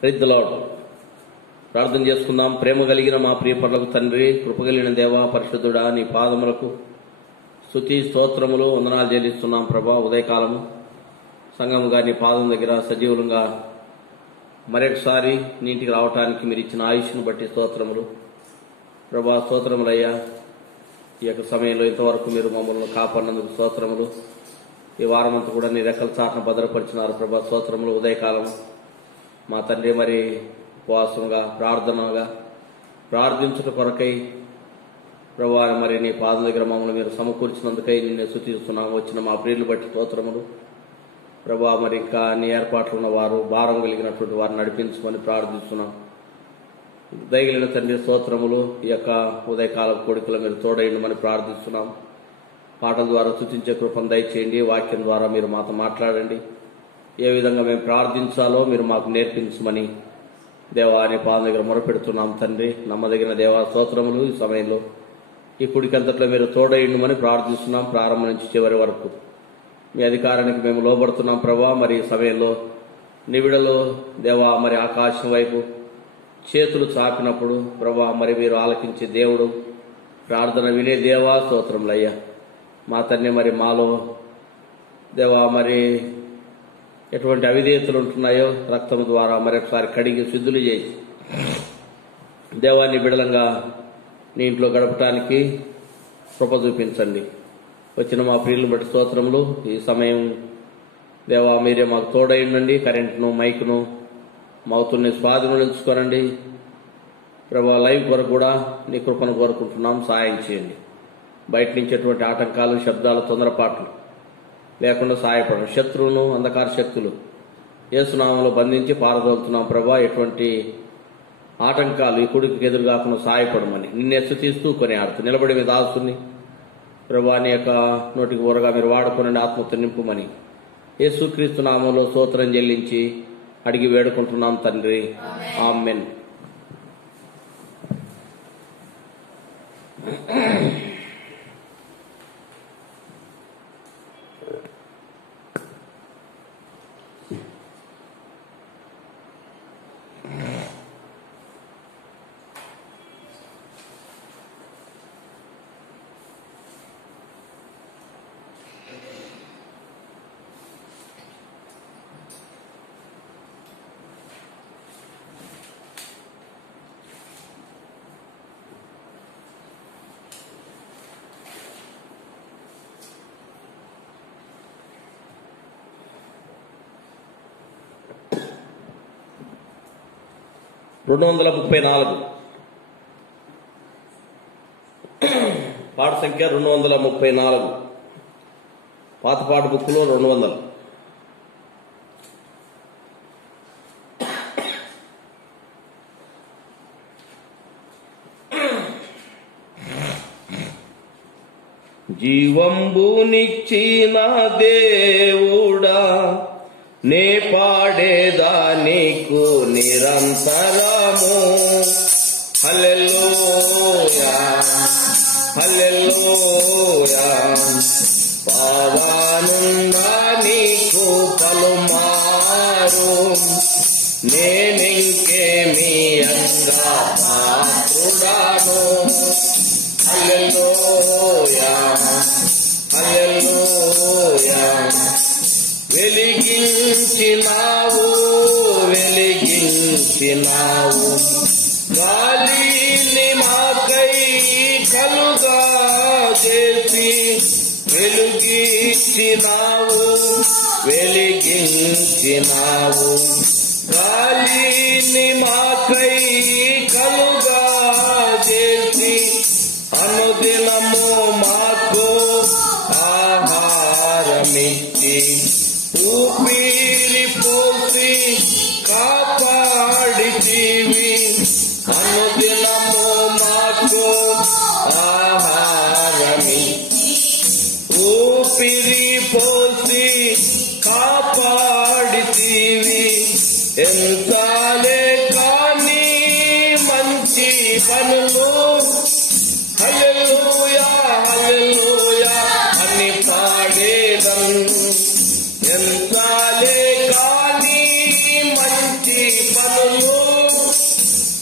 Praise the lord. ప్రార్థన చేసుకుందాం. ప్రేమ కలిగిన మా ప్రియ పరలోక తండ్రి, కృపగలిగిన దేవా, పరిశుద్ధుడా, నీ పాదములకు స్తుతి స్తోత్రములు వందనాలు చెల్లిస్తున్నాం ప్రభా. ఉదయకాలము సంఘముగా నీ పాదం దగ్గర సజీవులంగా మరొకసారి నీ ఇంటికి రావటానికి మీరు ఇచ్చిన ఆయుష్ను బట్టి స్తోత్రములు ప్రభా. స్తోత్రములయ్యా. ఈ యొక్క సమయంలో ఇంతవరకు మీరు మమ్మల్ని కాపాడినందుకు స్తోత్రములు. ఈ వారమంతా కూడా నీ రెక్కల చాటున భద్రపరిచినారు ప్రభా. స్తోత్రములు. ఉదయకాలం మా తండ్రి మరి ఉపవాసంగా ప్రార్థనగా ప్రార్థించుట కొరకై ప్రభా మరి నీ పాదం దగ్గర మమ్మల్ని మీరు సమకూర్చినందుకై నిన్ను స్తుతిస్తున్నాము. వచ్చిన మా ప్రియులు బట్టి స్తోత్రములు ప్రభా. మరి ఇంకా నీ ఏర్పాట్లు ఉన్న వారు భారం కలిగినటువంటి వారిని నడిపించమని ప్రార్థిస్తున్నాం. దయగలిగిన తండ్రి స్తోత్రములు. ఈ యొక్క ఉదయకాల కోడికలు మీరు తోడైండమని ప్రార్థిస్తున్నాం. పాటల ద్వారా స్తుతించే కృపను దయచేయండి. వాక్యం ద్వారా మీరు మాతో మాట్లాడండి. ఏ విధంగా మేము ప్రార్థించాలో మీరు మాకు నేర్పించమని దేవా నీ పాదం దగ్గర మొరపెడుతున్నాం తండ్రి. నమ్మదగిన దేవా స్తోత్రములు. ఈ సమయంలో ఈ కుడికంతట్లో మీరు తోడైండమని ప్రార్థిస్తున్నాం. ప్రారంభం నుంచి చివరి వరకు మీ అధికారానికి మేము లోబడుతున్నాం ప్రభా. మరి ఈ సమయంలో నివిడలో దేవా మరి ఆకాశం వైపు చేతులు చాపినప్పుడు ప్రభా మరి మీరు ఆలకించే దేవుడు, ప్రార్థన వినే దేవా స్తోత్రములయ్యా. మా తండ్రి మరి మాలో దేవా మరి ఎటువంటి అవిధేయతలు ఉంటున్నాయో రక్తం ద్వారా మరొకసారి కడిగి శుద్ధులు చేసి దేవాన్ని బిడలంగా నీ ఇంట్లో గడపటానికి కృప చూపించండి. వచ్చిన మా ప్రియులను బట్టి స్తోత్రములు. ఈ సమయం దేవా మీరే మాకు తోడైండండి. కరెంటును మైకును మౌతుల్ని స్వాధీనంలో ఉంచుకోనండి ప్రభా. లైవ్ కొరకు కూడా నీ కృపను కోరుకుంటున్నాం. సాయం చేయండి. బయట నుంచి ఎటువంటి ఆటంకాలు, శబ్దాలు, తొందరపాట్లు లేకుండా సహాయపడండి. శత్రువును, అంధకార శక్తులు యేసునామములో బంధించి పారదోలుతున్నాం ప్రభా. ఎటువంటి ఆటంకాలు ఈ కుడికి ఎదురు కాకుండా సహాయపడమని నిన్నే స్తుతిస్తూ కొని ఆడుతూ నిలబడి మీద ఆస్తుని ప్రభా నీ యొక్క నోటికి ఊరగా మీరు వాడుకోనండి. ఆత్మతో నింపుమని యేసుక్రీస్తు నామంలో స్తోత్రం చెల్లించి అడిగి వేడుకుంటున్నాం తండ్రి. ఆమేన్. పాట సంఖ్య 234. పాత పాట బుక్లో 200. జీవంబునిచ్చిన దేవుడా నే పాడేదా నీకు నిరంతరము. హల్లెలూయా హల్లెలూయా. పావానున్నా నీకు పలుమారు నేనింకేమి అంగా పాత్రుడాను. హల్లెలూయా హల్లెలూయా. వెలిగించినావు వెలిగించినావు గాలిని మాకై కలుగా చేసి వెలిగించినావు వెలిగించినావు గాలిని మాకై కలుగా చేసి అనుదినము మాకు ఆహారమిచ్చి ఊపిరి పోసి కాపాడితివి. అనుదినము మాకు ఆహారమిచ్చి ఊపిరి పోసి కాపాడితివి. ఎంతాలే కానీ మంచి పనులు హల్లెలూయా హల్లెలూయా అని పాడేదం. ఎంతాలే కానీ మంచి మంచి పనులు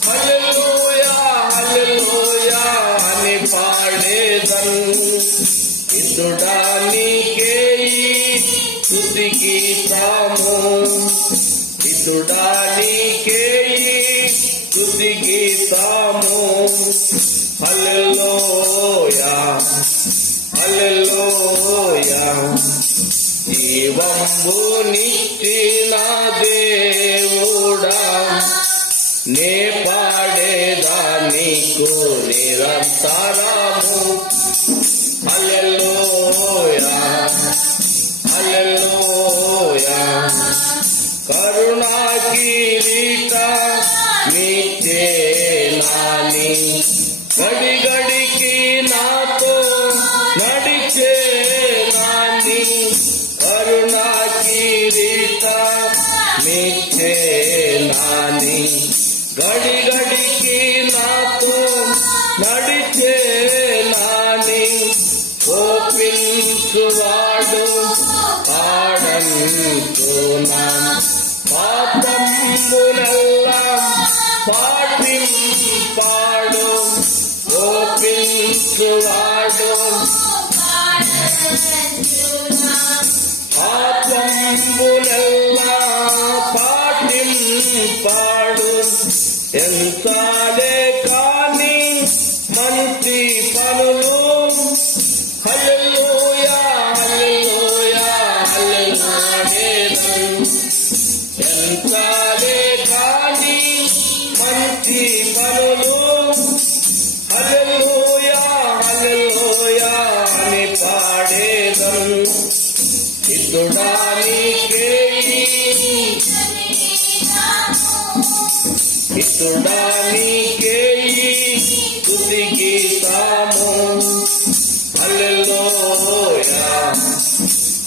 హల్లెలూయా హల్లెలూయా అని పాడేదన్ ఇతుడా నీకే స్తుతి గీతము ఇతుడా నీకే స్తుతి గీతము హల్లెలూయా హల్లెలూయా జీవంబునిచ్చిన దేవుడా నే పాడేదా నీకు నిరంతరము హల్లెలూయా హల్లెలూయా కరుణా కిరీట మీచేనాని గడి గడికి నాతో నడిచే నాని కరుణా కిరీట మీచేనాని గడి గడికి నాతో నడిచే నాని కోపించువాడు ఆడంతున్నా పాపములెల్లా పాటింపాడు కోపించువాడు పాపములెల్లా పాటింపాడు ఎంతాలే కాని మంచి పనులు హల్లెలూయా హల్లెలూయా హల్లెలూయా ఎంతాలే కాని మంచి పనులు హల్లెలూయా హల్లెలూయా అని పాడేదన్ ఇతుడా నీకే ఇతుడా నీకే స్తుతి గీతము హల్లెలూయా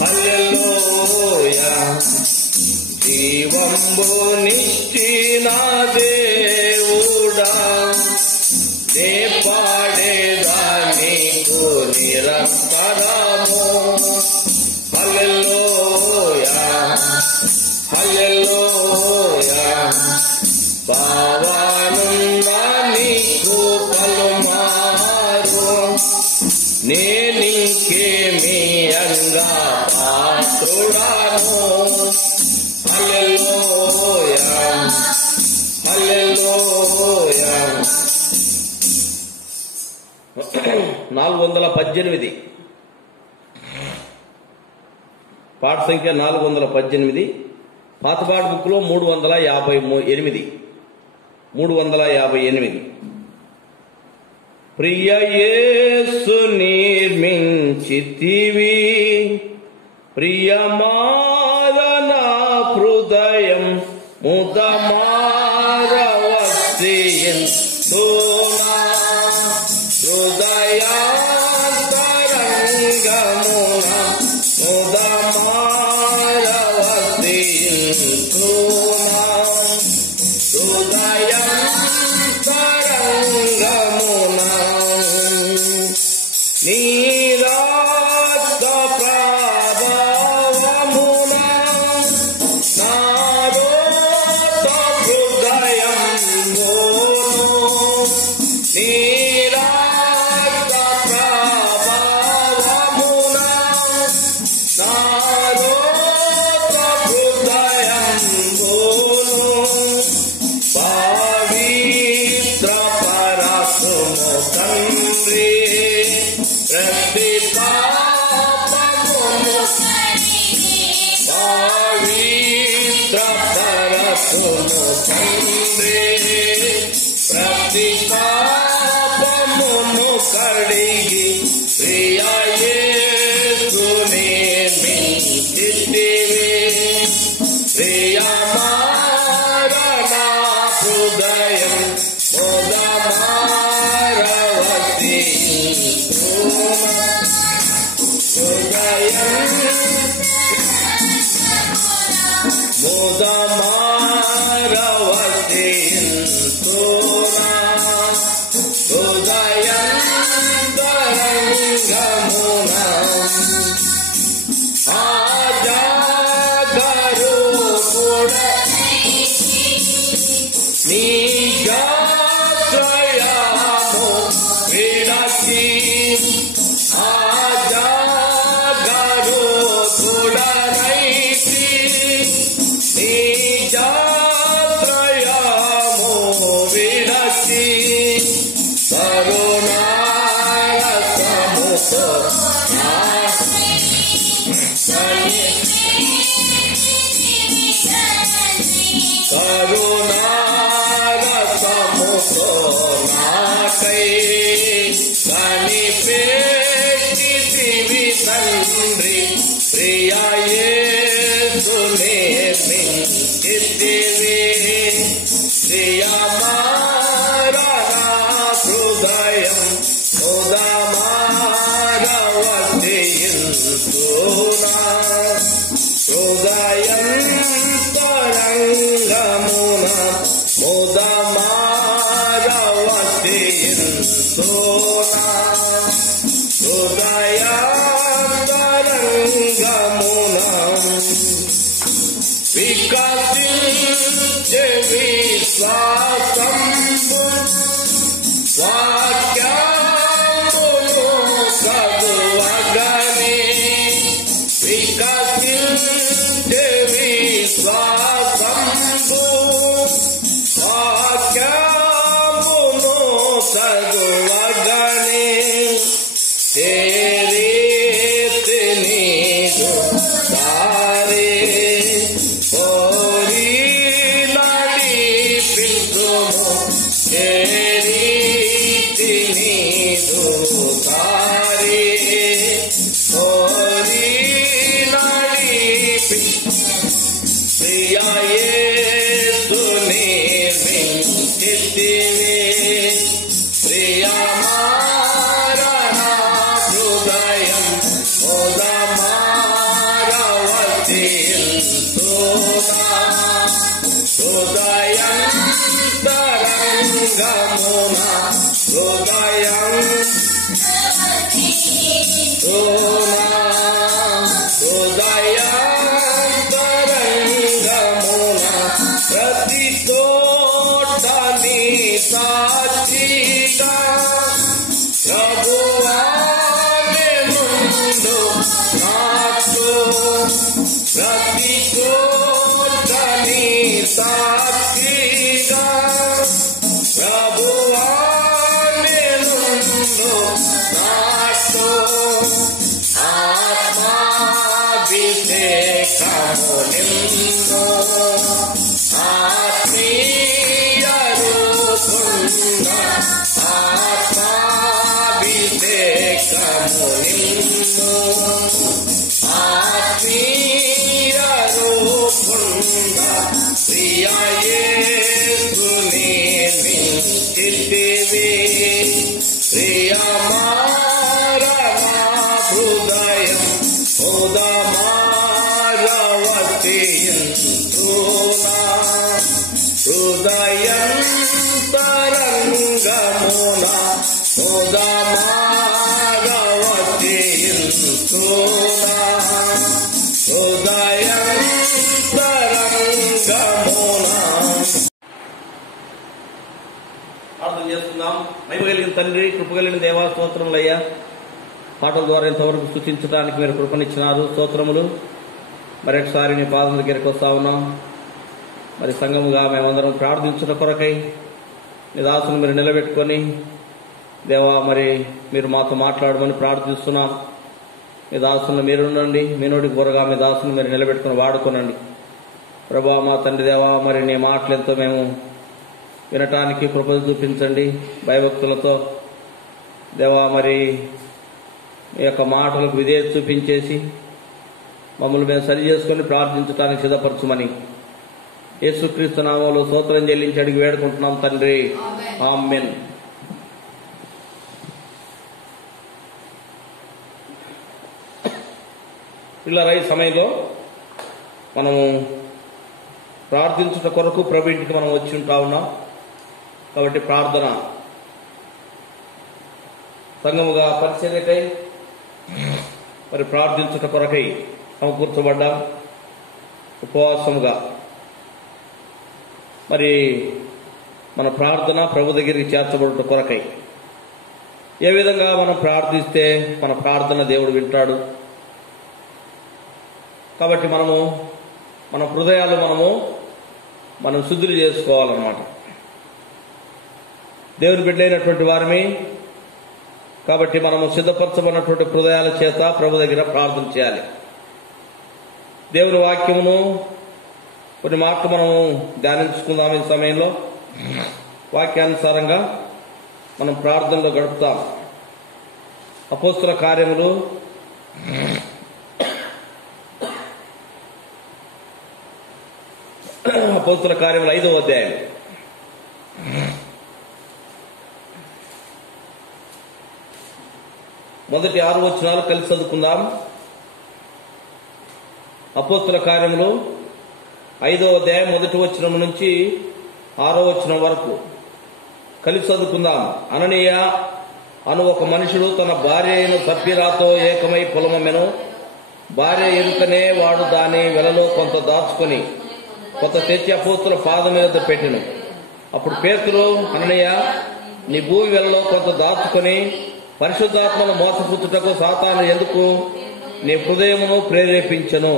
హల్లెలూయా జీవంబునిచ్చిన దేవుడా నే పాడేదా నీకు నిరంతరము హల్లెలూయా హల్లెలూయా పావనున్నా నీకు పలుమారు నేనింకేమి అంగా పాత్రుడాను హల్లెలూయా హల్లెలూయా 418 పాట సంఖ్య 418 పాతపాట బుక్ లో 358 ప్రియ యేసు నిర్మించితివి ప్రియమారణ హృదయం ముదమారవస్తియంతునా హృదయాంతరంగమున ముదమారవస్తియంతునా హృదయాంతరంగమున నీరాక్త ప్రభావమున నారోత హృదయంలోను నీరాక్త ప్రభావమున నారోత హృదయంలోను పవిత్ర పరసుము తండ్రి ప్రతి పాపమును పవిత్ర పరసుము తండ్రి ప్రతి పాపమును కడిగి ప్రియ యేసుని మించితివి ప్రియమారణ హృదయం ముదమారవతింతునా హృదయంతరంగమున నిజాశ్రయము విడచి ఆజాగరుతుడనైతి నిజాశ్రయము విడచి కరుణారసముతో కరుణారసముతో నాకై కనిపెట్టితివి తండ్రి ప్రియ యేసునే మించితివి ప్రియమారా హృదయం ఉదమారవతియునా హృదయం తరంగమున ఉదమారవతియునా హృదయాంతరంగమున వికసించే విశ్వాసంబు వాక్యమును చదువగనే వికసించే విశ్వాసంబు వాక్యమును చదువగనే చేరేతి నీదు దారి ఓరి నడిపించుము చేరేతి నీదు దారి ఓరి ప్రియ యేసునే మించితివి ప్రియమారా హృదయం ఉదమారవతియునా హృదయాంతరంగమున హృదయాంతరంగమున ప్రతి చోట నీ సాక్షిగా ప్రభువానే ముందు నాకు ప్రతి చోట నీ సాక్షిగా ప్రభువానే ముందు నాకు ఆత్మాభిషేకము నిన్ను ఆత్మీయ రూపుండా ఆత్మాభిషేకము నిన్ను ఆత్మీయ రూపుండా ప్రియ యేసునే మించితివి ప్రియమారా హృదయం ఉదమారవతియునా హృదయాంతరంగమున ఉదమారవతియునా హృదయాంతరంగమున ప్రార్థన చేస్తున్నాం. మహిమ కలిగిన తండ్రి, కృపగలిగిన దేవా, స్తోత్రములయ్యా. పాటల ద్వారా ఇంతవరకు స్తుతించడానికి మీరు కృపనిచ్చినారు, స్తోత్రములు. మరొకసారి నీ పాదం దగ్గరికి వస్తా ఉన్నాం. మరి సంఘముగా మేమందరం ప్రార్థించుట కొరకై నీ దాసును మీరు నిలబెట్టుకొని దేవా, మరి మీరు మాతో మాట్లాడమని ప్రార్థిస్తున్నాం. మీ దాసును మీరుండండి, మీ నోటికి బొరగా మీ దాసును మీరు నిలబెట్టుకుని వాడుకోనండి ప్రభా. మా తండ్రి దేవా, మరి నీ మాటలు ఎంతో మేము వినటానికి కృప చూపించండి భయభక్తులతో దేవా. మరి మీ యొక్క మాటలకు విధేయత చూపించేసి మమ్మల్ని మేము సరి చేసుకుని ప్రార్థించడానికి సిద్ధపరచుమని యేసుక్రీస్తు నామములో స్తోత్రం చెల్లించి అడిగి వేడుకుంటున్నాం తండ్రి, ఆమేన్. పిల్లరా, ఈ సమయంలో మనము ప్రార్థించుట కొరకు ప్రభు ఇంటికి మనం వచ్చి ఉంటా ఉన్నాం. కాబట్టి ప్రార్థన సంఘముగా పరిచర్యకై మరి ప్రార్థించుట కొరకై సమకూర్చబడ్డాం. ఉపవాసముగా మరి మన ప్రార్థన ప్రభు దగ్గరికి చేర్చబడుట కొరకై. ఏ విధంగా మనం ప్రార్థిస్తే మన ప్రార్థన దేవుడు వింటాడు. కాబట్టి మన హృదయాలు మనం శుద్ధులు చేసుకోవాలన్నమాట. దేవుని బిడ్డైనటువంటి వారిని కాబట్టి మనము సిద్ధపరచబడినటువంటి హృదయాల చేత ప్రభు దగ్గర ప్రార్థన చేయాలి. దేవుని వాక్యమును కొన్ని మాటలు మనము ధ్యానించుకుందాం. ఈ సమయంలో వాక్యానుసారంగా మనం ప్రార్థనలో గడుపుతాం. అపోస్తల కార్యములు 5వ అధ్యాయం మొదటి 6 వచనాలు కలిసి చదువుకుందాం. అపోస్తల కార్యములు 5వ అధ్యాయం మొదటి వచనం నుంచి 6వ వచనం వరకు కలిసి చదువుకుందాం. అననీయ అను ఒక మనుషుడు తన భార్య అయిన సప్ఫీరాతో ఏకమై పొలమమ్మెను. భార్య ఎరుకనే వాడు దాని వెలలో కొంత దాచుకొని కొంత తెచ్చి అపోస్తల పాదం మీద పెట్టెను. అప్పుడు పేతురు, అననీయ, నీ భూమి వెలలో కొంత దాచుకొని పరిశుద్ధాత్మను మోసపుచ్చుటకు సాతాను ఎందుకు నీ హృదయమును ప్రేరేపించెను?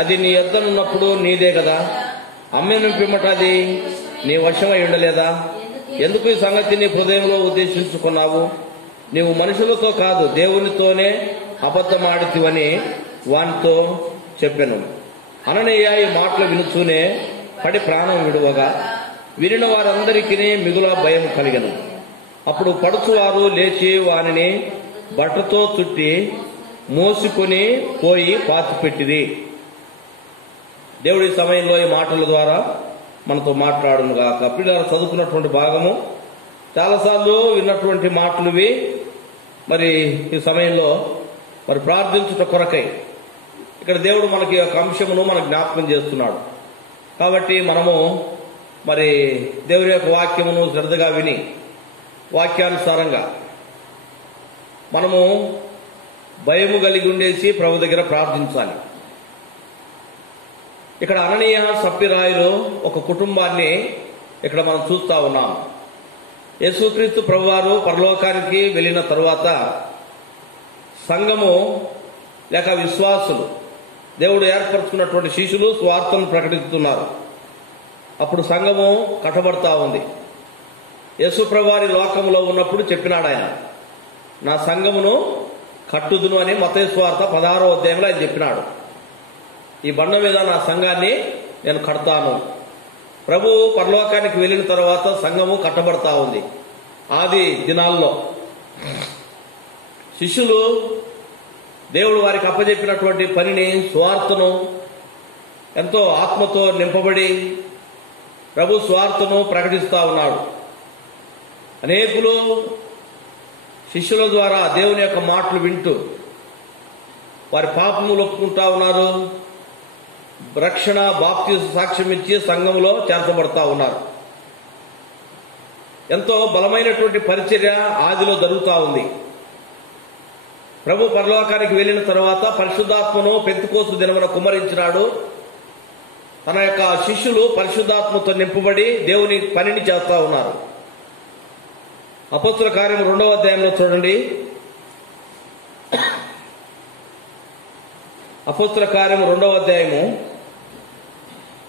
అది నీ యొద్దనున్నప్పుడు నీదే కదా. అమ్మిన పిమ్మట అది నీ వశమై ఉండలేదా? ఎందుకు ఈ సంగతి నీ హృదయంలో ఉద్దేశించుకున్నావు? నీవు మనుషులతో కాదు దేవునితోనే అబద్ధమాడితివని వానితో చెప్పెను. అననీయ ఈ మాటలు వినుచూనే పడి ప్రాణం విడువగా వినిన వారందరికీ మిగుల భయం కలిగెను. అప్పుడు పడుచువారు లేచి వానిని బట్టతో చుట్టి మోసుకొని పోయి పాతిపెట్టిరి. దేవుడి సమయంలో ఈ మాటల ద్వారా మనతో మాట్లాడును గాక. పిల్లలు చదువుకున్నటువంటి భాగము చాలాసార్లు విన్నటువంటి మాటలు ఇవి. మరి ఈ సమయంలో ప్రార్థించుట కొరకై ఇక్కడ దేవుడు మనకి ఒక అంశమును మనకు జ్ఞాపకం చేస్తున్నాడు. కాబట్టి మనము దేవుని యొక్క వాక్యమును శ్రద్ధగా విని వాక్యానుసారంగా మనము భయము కలిగి ఉండేసి ప్రభు దగ్గర ప్రార్థించాలి. ఇక్కడ అననీయ సప్ఫీరాయులు ఒక కుటుంబాన్ని ఇక్కడ మనం చూస్తా ఉన్నాం. యేసుక్రీస్తు ప్రభువారు పరలోకానికి వెళ్ళిన తరువాత సంఘము లేక విశ్వాసులు, దేవుడు ఏర్పరచుకున్నటువంటి శిష్యులు స్వార్థను ప్రకటిస్తున్నారు. అప్పుడు సంఘము కట్టబడతా ఉంది. యేసు ప్రభువారి లోకంలో ఉన్నప్పుడు చెప్పినాడు ఆయన, నా సంఘమును కట్టుదును అని మత్తయి సువార్త 16వ అధ్యాయంలో ఆయన చెప్పినాడు. ఈ బండ మీద నా సంఘాన్ని నేను కడతాను. ప్రభు పరలోకానికి వెళ్ళిన తర్వాత సంఘము కట్టబడతా ఉంది. ఆది దినాల్లో శిష్యులు దేవుడు వారికి అప్పజెప్పినటువంటి పనిని, స్వార్థను ఎంతో ఆత్మతో నింపబడి ప్రభు స్వార్థను ప్రకటిస్తా ఉన్నాడు. అనేకులు శిష్యుల ద్వారా దేవుని యొక్క మాటలు వింటూ వారి పాపములు ఒప్పుకుంటా ఉన్నారు. రక్షణ బాప్తిస్మ సాక్ష్యం ఇచ్చి సంఘములో చేర్చబడతా ఉన్నారు. ఎంతో బలమైనటువంటి పరిచర్య ఆదిలో జరుగుతూ ఉంది. ప్రభు పరలోకానికి వెళ్ళిన తర్వాత పరిశుద్ధాత్మను పెంతెకోస్తు దినమున కుమ్మరించినాడు. తన యొక్క శిష్యులు పరిశుద్ధాత్మతో నింపబడి దేవుని పనిని చేస్తా ఉన్నారు. అపోస్తల కార్యం 2వ అధ్యాయంలో చూడండి. అపోస్తల కార్యం 2వ అధ్యాయము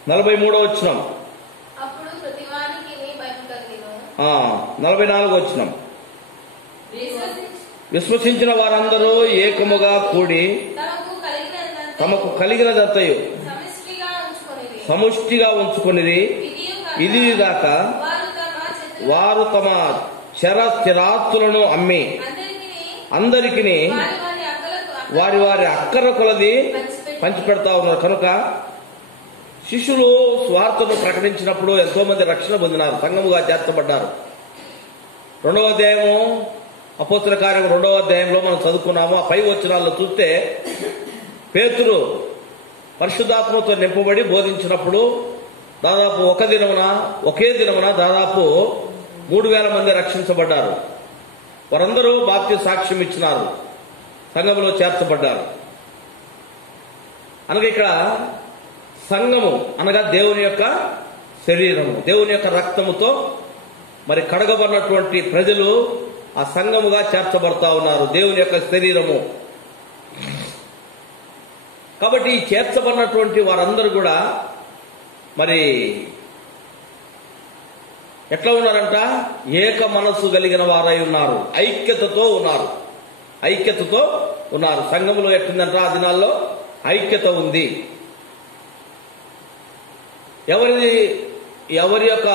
43వ వచనం, 44వ వచనం. విశ్వసించిన వారందరూ ఏకముగా కూడి తమకు కలిగినదంతయు సముష్టిగా ఉంచుకొనిరి. ఇది గాక వారు తమ స్థిరాస్తులను అమ్మి అందరికీ వారి వారి అక్కర కొలది పంచిపెడతా ఉన్నారు. కనుక శిష్యులు స్వార్థను ప్రకటించినప్పుడు ఎంతో మంది రక్షణ పొందినారు, సంఘముగా చేర్చబడ్డారు. 2వ అధ్యాయము అపోస్తల కార్యం 2వ అధ్యాయంలో మనం చదువుకున్నాము. ఆ పై వచనాల్లో చూస్తే పేతురు పరిశుద్ధాత్మతో నింపబడి బోధించినప్పుడు దాదాపు ఒకే దినమున దాదాపు 3000 మంది రక్షించబడ్డారు. వారందరూ బాప్తిస్మ సాక్ష్యం ఇచ్చినారు, సంఘములో చేర్చబడ్డారు. అనగా ఇక్కడ సంఘము అనగా దేవుని యొక్క శరీరము, దేవుని యొక్క రక్తముతో మరి కడగబడినటువంటి ప్రజలు ఆ సంఘముగా చేర్చబడతా ఉన్నారు, దేవుని యొక్క శరీరము. కాబట్టి ఈ చేర్చబడినటువంటి వారందరూ కూడా మరి ఎట్లా ఉన్నారంట? ఏక మనస్సు కలిగిన వారై ఉన్నారు, ఐక్యతతో ఉన్నారు. సంఘములో ఎట్టిందంట? ఆ దినాల్లో ఐక్యత ఉంది. ఎవరి యొక్క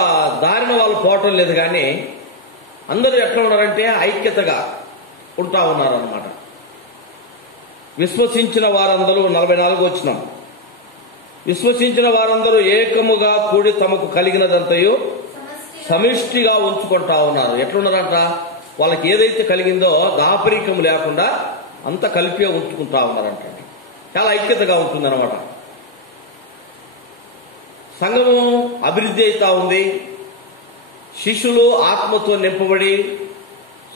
దారిన వాళ్ళు పోవటం లేదు, కానీ అందరూ ఎట్లా ఉన్నారంటే ఐక్యతగా ఉంటా ఉన్నారు అన్నమాట. విశ్వసించిన వారందరూ 44 వచనం, విశ్వసించిన వారందరూ ఏకముగా కూడి తమకు కలిగినదంతయు సమిష్టిగా ఉంచుకుంటా ఉన్నారు. ఎట్లున్నారంట? వాళ్ళకి ఏదైతే కలిగిందో దాపరికం లేకుండా అంత కలిపి ఉంచుకుంటా ఉన్నారంట. చాలా ఐక్యతగా ఉంటుందన్నమాట. సంఘము అభివృద్ధి అవుతా ఉంది. శిష్యులు ఆత్మతో నింపబడి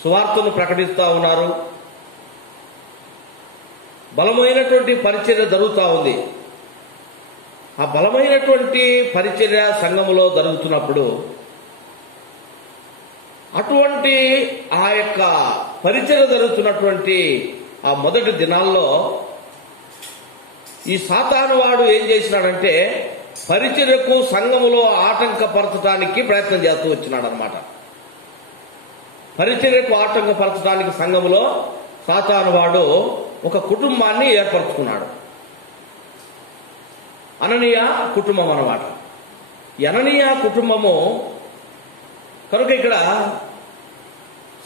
సువార్తను ప్రకటిస్తూ ఉన్నారు. బలమైనటువంటి పరిచర్య జరుగుతూ ఉంది. ఆ బలమైనటువంటి పరిచర్య సంఘములో జరుగుతున్నప్పుడు అటువంటి ఆ యొక్క పరిచర్య జరుగుతున్నటువంటి ఆ మొదటి దినాల్లో ఈ సాతాను వాడు ఏం చేసినాడంటే పరిచర్యకు సంఘములో ఆటంకపరచడానికి ప్రయత్నం చేస్తూ వచ్చినాడు అనమాట. పరిచర్యకు ఆటంకపరచడానికి సంఘములో సాతాను వాడు ఒక కుటుంబాన్ని ఏర్పరచుకున్నాడు. అననీయ కుటుంబం అన్నమాట. ఈ అననీయ కుటుంబము కనుక ఇక్కడ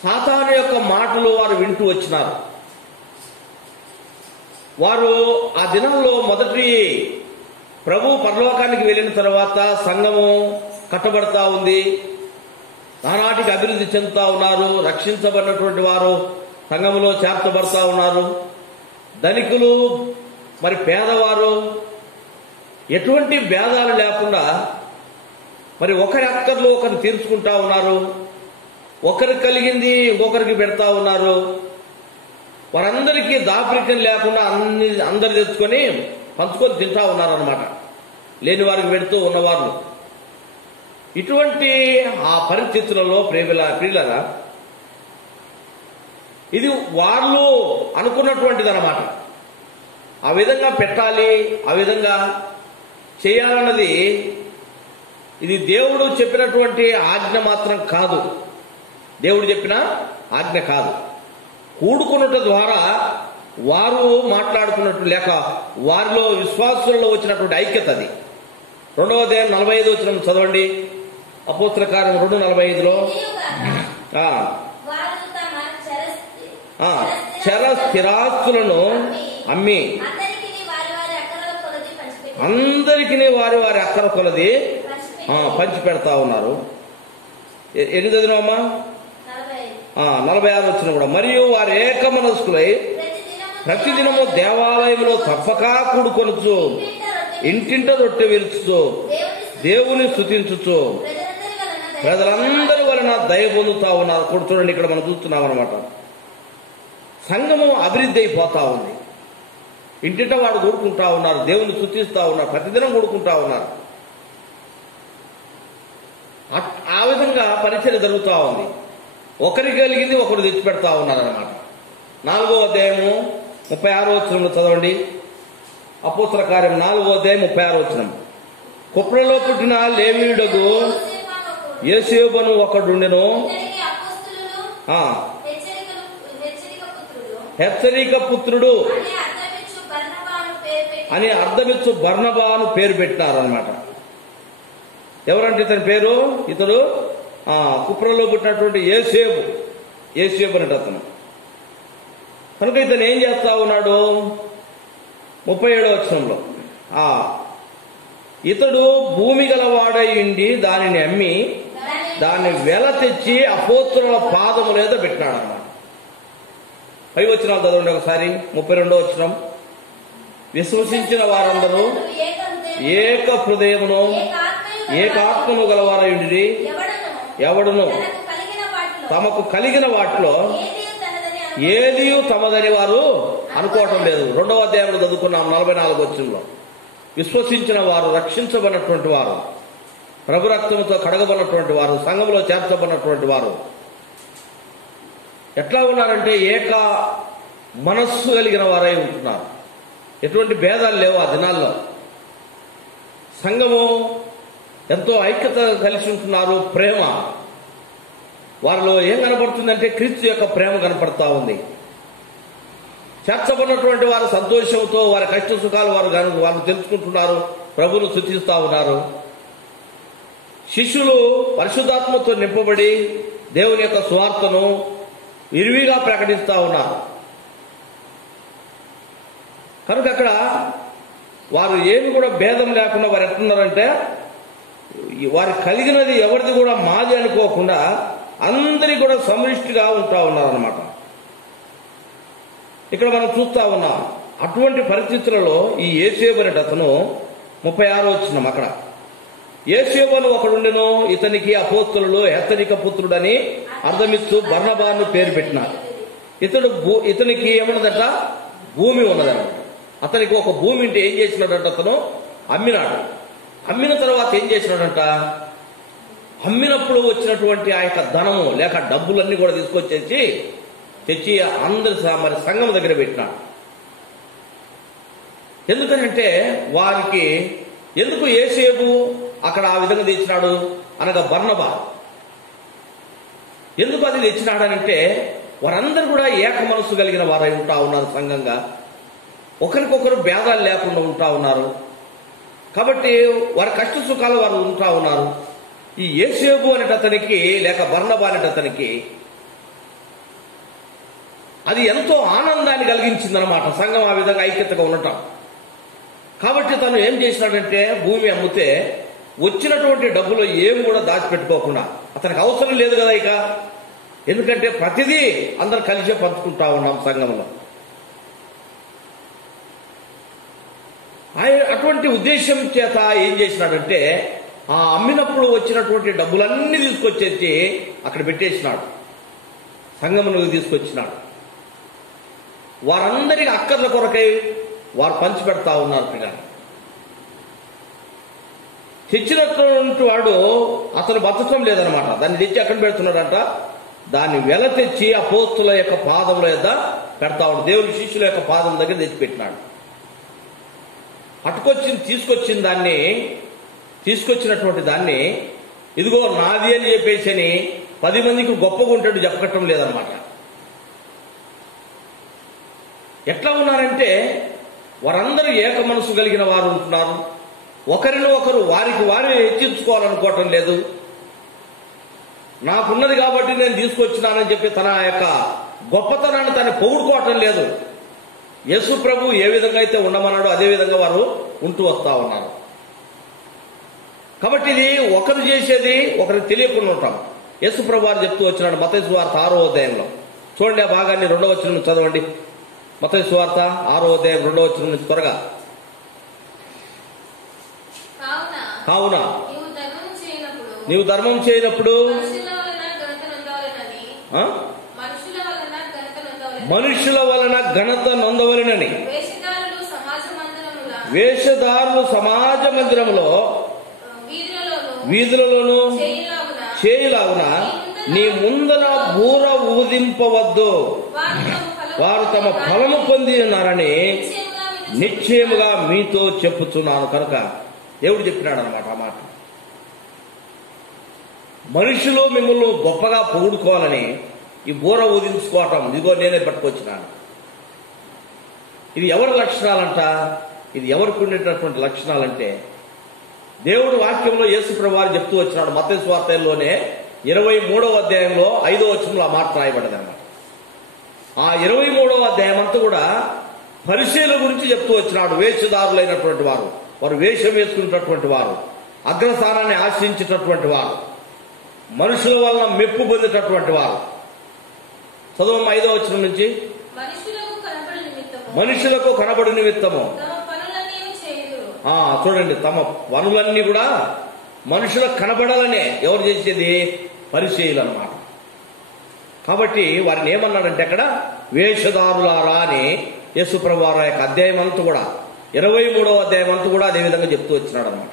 సాతాను యొక్క మాటలు వారు వింటూ వచ్చినారు. వారు ఆ దినంలో మొదటి ప్రభు పరలోకానికి వెళ్ళిన తర్వాత సంఘము కట్టబడతా ఉంది, నానాటికి అభివృద్ధి చెందుతా ఉన్నారు. రక్షించబడినటువంటి వారు సంఘములో చేర్చబడతా ఉన్నారు. ధనికులు మరి పేదవారు ఎటువంటి భేదాలు లేకుండా మరి ఒకరి అక్కర్లు ఒకరు తీర్చుకుంటా ఉన్నారు. ఒకరికి కలిగింది ఇంకొకరికి పెడతా ఉన్నారు. వారందరికీ దాపరికం లేకుండా అందరు తెచ్చుకొని పంచుకొని తింటా ఉన్నారన్నమాట, లేని వారికి పెడుతూ ఉన్నవారు. ఇటువంటి ఆ పరిస్థితులలో ప్రియులరా ఇది వాళ్ళు అనుకున్నటువంటిది అన్నమాట. ఆ విధంగా పెట్టాలి, ఆ విధంగా చేయాలన్నది ఇది దేవుడు చెప్పినటువంటి ఆజ్ఞ మాత్రం కాదు. దేవుడు చెప్పిన ఆజ్ఞ కాదు. కూడుకున్నట ద్వారా వారు మాట్లాడుకున్నట్టు లేక వారిలో విశ్వాసులలో వచ్చినటువంటి ఐక్యత అది. 2వ అధ్యాయం 45 వచనం చదవండి. అపోస్తల కార్యం 2:45లో చర స్థిరాస్తులను అమ్మి అందరికీ వారి వారి అక్కర కొలది పంచి పెడతా ఉన్నారు. ఎన్ని చదివినామా? 46 వచ్చిన కూడా. మరియు వారు ఏక మనస్కులై ప్రతిదినము దేవాలయంలో తప్పక కూడుకొనుచు ఇంటింట రొట్టె విరుచుచు దేవుని స్తుతించుచు ప్రజలందరి వలన దయ పొందుతా ఉన్నారు. చూడండి, ఇక్కడ మనం చూస్తున్నాం అనమాట. సంఘము అభివృద్ధి అయిపోతా ఉంది. ఇంటింట వాడు కూడుకుంటా ఉన్నారు, దేవుని స్తుతిస్తా ఉన్నారు, ప్రతిదినం కూడుకుంటా ఉన్నారు. ఆ విధంగా పరిచర్య జరుగుతూ ఉంది. ఒకరికి కలిగింది ఒకరు తెచ్చిపెడతా ఉన్నారన్నమాట. 4వ అధ్యాయము 36 వచనంలో చదవండి. అపోస్తల కార్యం 4వ అధ్యాయం 36 వచనం. కుప్రలో పుట్టిన లేవీయుడగు యోసేపును ఒకడుండెను. హెచ్చరిక పుత్రుడు అని అర్థమిచ్చు బర్నబాను పేరు పెట్టినారన్నమాట. ఎవరంటే ఇతని పేరు? ఇతడు కుప్రలో పుట్టినటువంటి యోసేపు అన్నట్టు అతను. కనుక ఇతను ఏం చేస్తా ఉన్నాడు? 37వ వచనంలో ఇతడు భూమి గలవాడై ఉండి దానిని అమ్మి దాన్ని వెల తెచ్చి అపోస్తలుల పాదము మీద పెట్టినాడు అన్నమాట. 5 వచనాలు చదవండి ఒకసారి. 32వ వచనం. విశ్వసించిన వారందరూ ఏక హృదయమును ఏకాత్మను గలవారై ఉండి ఎవడును తమకు కలిగిన వాటిలో ఏది తమదని వారు అనుకోవటం లేదు. 2వ అధ్యాయంలో చదువుకున్నాం 44 వచనంలో. విశ్వసించిన వారు, రక్షించబడినటువంటి వారు ప్రభు రక్తంతో కడగబడినటువంటి వారు, సంఘంలో చేర్చబడినటువంటి వారు ఎట్లా ఉన్నారంటే ఏక మనస్సు కలిగిన వారై ఉంటున్నారు. ఎటువంటి భేదాలు లేవు ఆ దినాల్లో. సంఘము ఎంతో ఐక్యత కలిసి ఉంటున్నారు. ప్రేమ వారిలో ఏం కనపడుతుందంటే క్రీస్తు యొక్క ప్రేమ కనపడతా ఉంది. చేర్చబడినటువంటి వారు సంతోషంతో వారి కష్ట సుఖాలు వారు తెలుసుకుంటున్నారు, ప్రభువును స్తుతిస్తూ ఉన్నారు. శిష్యులు పరిశుద్ధాత్మతో నింపబడి దేవుని యొక్క సువార్తను విరివిగా ప్రకటిస్తూ ఉన్నారు. కనుక అక్కడ వారు ఏమి కూడా భేదం లేకుండా వారు ఎట్లున్నారంటే వారు కలిగినది ఎవరిది కూడా మాది అనుకోకుండా అందరి కూడా సమిష్టిగా ఉంటా ఉన్నారన్నమాట. ఇక్కడ మనం చూస్తా ఉన్నాం. అటువంటి పరిస్థితులలో ఈ యేసేబు అనే అతను 36 వచ్చినాం. అక్కడ యేసేబు అని ఒకడుండెను, ఇతనికి అపోస్తలులు హెచ్చరిక పుత్రుడని అర్థమిస్తూ బర్నబాను పేరు పెట్టినారు. ఇతనికి ఏమన్నదట, భూమి ఉన్నదట. అతనికి ఒక భూమి ఉంటే ఏం చేసినాడంట, అతను అమ్మినాడు. అమ్మిన తర్వాత ఏం చేసినాడంట, అమ్మినప్పుడు వచ్చినటువంటి ఆ యొక్క ధనము లేక డబ్బులన్నీ కూడా తెచ్చి అందరి మరి సంఘం దగ్గర పెట్టినాడు. ఎందుకంటే వారికి ఎందుకు యేసేబు అక్కడ ఆ విధంగా తెచ్చినాడు అనగా బర్నబా ఎందుకు అది తెచ్చినాడనంటే వారందరూ కూడా ఏక మనస్సు కలిగిన వారై ఉంటా ఉన్నారు. సంఘంగా ఒకరికొకరు భేదాలు లేకుండా ఉంటా ఉన్నారు. కాబట్టి వారి కష్ట సుఖాలు వారు ఉంటా ఉన్నారు. ఈ యేసేబు అనేటతనికి లేక బర్నబా అనేటతనికి అది ఎంతో ఆనందాన్ని కలిగించిందనమాట, సంఘం ఆ విధంగా ఐక్యతగా ఉండటం. కాబట్టి తను ఏం చేసినాడంటే భూమి అమ్మితే వచ్చినటువంటి డబ్బులు ఏం కూడా దాచిపెట్టుకోకుండా, అతనికి అవసరం లేదు కదా ఇక, ఎందుకంటే ప్రతిదీ అందరు కలిసే పంచుకుంటా ఉన్నాం సంఘంలో. అటువంటి ఉద్దేశం చేత ఏం చేసినాడంటే ఆ అమ్మినప్పుడు వచ్చినటువంటి డబ్బులన్నీ తీసుకొచ్చేసి అక్కడ పెట్టేసినాడు, సంఘమును తీసుకొచ్చినాడు. వారందరికీ అక్కర్ల కొరకై వారు పంచి పెడతా ఉన్నారు. పిల్లలు తెచ్చినటువంటి వాడు అతను బతకం లేదనమాట. దాన్ని తెచ్చి ఎక్కడ పెడుతున్నాడంట, దాన్ని వెల తెచ్చి అపోస్తుల యొక్క పాదముల యొద్ద పెడతా ఉన్నాడు. దేవుని శిష్యుల యొక్క పాదం దగ్గర తెచ్చిపెట్టినాడు. తీసుకొచ్చినటువంటి దాన్ని ఇదిగో నాది అని చెప్పేసి 10 మందికి గొప్పగా ఉంటాడు చెప్పకట్టం లేదనమాట. ఎట్లా ఉన్నారంటే వారందరూ ఏక మనసు కలిగిన వారు ఉంటున్నారు. ఒకరిని ఒకరు వారికి వారే హెచ్చించుకోవాలనుకోవటం లేదు. నాకున్నది కాబట్టి నేను తీసుకొచ్చినానని చెప్పి తన యొక్క గొప్పతనాన్ని తను పొగుడుకోవటం లేదు. యేసు ప్రభు ఏ విధంగా అయితే ఉండమన్నాడో అదే విధంగా వారు ఉంటూ వస్తా ఉన్నారు. కాబట్టి ఇది ఒకరు చేసేది ఒకరికి తెలియకుండా ఉంటాం. యేసు ప్రభు వారు చెప్తూ వచ్చినాడు మత్తయి సువార్త 6వ అధ్యాయంలో. చూడండి ఆ భాగాన్ని 2వ వచనం నుంచి చదవండి. మత్తయి సువార్త 6వ అధ్యాయం 2వ వచనం నుంచి త్వరగా. కావున నీవు ధర్మం చేయనప్పుడు మనుషుల వలన ఘనత నొందవలెనని వేషధారులు సమాజ మందిరములో వీధులలోనూ చేయులాగున నీ ముందర బూర ఊదింపవద్దు, వారు తమ ఫలము పొంది ఉన్నారని నిశ్చయముగా మీతో చెప్పుచున్నాను. కనుక దేవుడు చెప్పినాడు అనమాట ఆ మాట. మనుషులు మిమ్మల్ని గొప్పగా పొగుడుకోవాలని ఈ బూర ఊదించుకోవటం, ఇదిగో నేనే పట్టుకొచ్చినాను. ఇది ఎవరి లక్షణాలంట, ఇది ఎవరికి ఉండేటటువంటి లక్షణాలంటే దేవుడు వాక్యంలో యేసు ప్రభు వారు చెప్తూ వచ్చినాడు. మత్తయి సువార్తలోనే 23వ అధ్యాయంలో 5వ వచనంలో ఆ మాట రాయబడ్డది అన్నమాట. ఆ 23వ అధ్యాయం అంతా కూడా పరిచయుల గురించి చెప్తూ వచ్చినాడు. వేషధారులైనటువంటి వారు, వారు వేషం వేసుకున్నటువంటి వారు, అగ్రస్థానాన్ని ఆశ్రయించేటటువంటి వారు, మనుషుల వలన మెప్పు పొందేటటువంటి వారు. చదువు 5వ వచనం నుంచి. మనుషులకు కనబడు నిమిత్తము చూడండి, తమ పనులన్నీ కూడా మనుషులకు కనబడాలనే ఎవరు చేసేది, పరిచయులు అన్నమాట. కాబట్టి వారిని ఏమన్నాడంటే అక్కడ వేషధారులారా అని యేసు ప్రభువు వారి యొక్క అధ్యాయం అంతా కూడా 23వ అధ్యాయం అంతా కూడా అదే విధంగా చెప్తూ వచ్చినాడు అనమాట.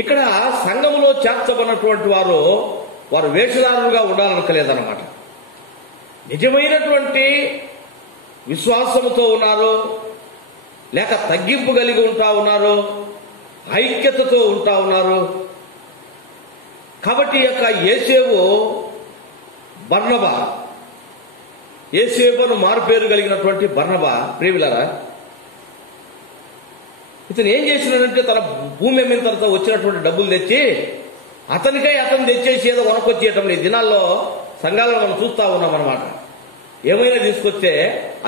ఇక్కడ సంఘములో చేర్చబడినటువంటి వారు వేషధారులుగా ఉండాలనుకోలేదన్నమాట. నిజమైనటువంటి విశ్వాసముతో ఉన్నారు, లేక తగ్గింపు కలిగి ఉంటా ఉన్నారు, ఐక్యతతో ఉంటా ఉన్నారు. కాబట్టి ఈ యొక్క యేసేపు బర్నబా, యేసేపును మారుపేరు కలిగినటువంటి బర్నబా ప్రియులారా, ఇతను ఏం చేసినాడంటే తన భూమి అమ్మిన తర్వాత వచ్చినటువంటి డబ్బులు తెచ్చి అతను తెచ్చేసి ఏదో వనకొచ్చేయటం. ఈ దినాల్లో సంఘాలను మనం చూస్తా ఉన్నాం అన్నమాట. ఏమైనా తీసుకొస్తే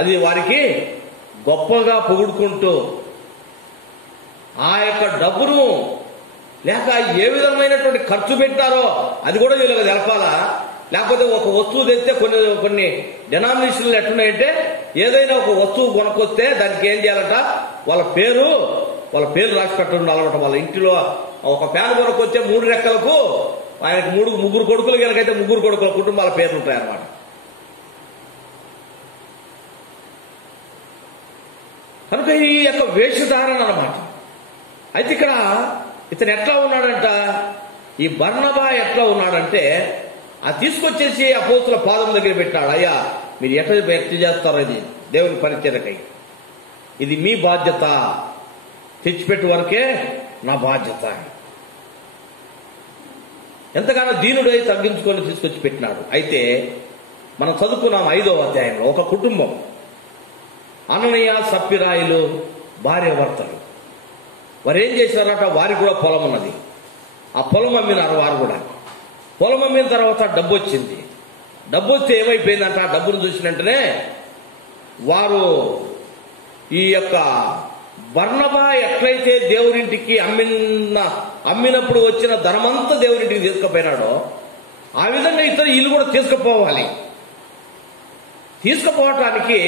అది వారికి గొప్పగా పొగుడుకుంటూ ఆ యొక్క డబ్బును లేక ఏ విధమైనటువంటి ఖర్చు పెట్టారో అది కూడా వీళ్ళకి తెలపాలా. లేకపోతే ఒక వస్తువు తెస్తే కొన్ని డినామినేషన్లు ఎట్టున్నాయంటే ఏదైనా ఒక వస్తువు కొనుక్కొస్తే దానికి ఏం చేయాలంట, వాళ్ళ పేరు రాసి పెట్టడం అలవాటు. వాళ్ళ ఇంటిలో ఒక ఫ్యాన్ కొనుక్కొచ్చే 3 రెక్కలకు ఆయనకు 3 కొడుకులు కనుకైతే 3 కొడుకుల కుటుంబాల పేర్లు ఉంటాయన్నమాట. కనుక ఈ యొక్క వేషధారణ అన్నమాట. అయితే ఇక్కడ ఇతను ఎట్లా ఉన్నాడంట, ఈ బర్నబా ఎట్లా ఉన్నాడంటే అది తీసుకొచ్చేసి అపోస్తుల పాదం దగ్గర పెట్టాడు. అయ్యా మీరు ఎట్లా వ్యక్తి చేస్తారో ఇది దేవుని పరిచర్యకై, ఇది మీ బాధ్యత, తెచ్చిపెట్టు వరకే నా బాధ్యత. ఎంతగానో దీనుడై తగ్గించుకొని తీసుకొచ్చి పెట్టినాడు. అయితే మనం చదువుకున్నాం 5వ అధ్యాయంలో ఒక కుటుంబం, అననీయ సప్పిరాయిలు భార్యాభర్తలు. వారు ఏం చేసినారట, వారికి కూడా పొలం ఉన్నది. ఆ పొలం అమ్మినారు. వారు కూడా పొలం అమ్మిన తర్వాత డబ్బు వచ్చింది. డబ్బు వస్తే ఏమైపోయిందంట, ఆ డబ్బును చూసిన వెంటనే వారు ఈ యొక్క బర్నబా ఎట్లయితే దేవుడింటికి అమ్మినప్పుడు వచ్చిన ధనమంతా దేవుడింటికి తీసుకుపోయినాడో ఆ విధంగా వీళ్ళు కూడా తీసుకుపోవాలి. తీసుకుపోవటానికి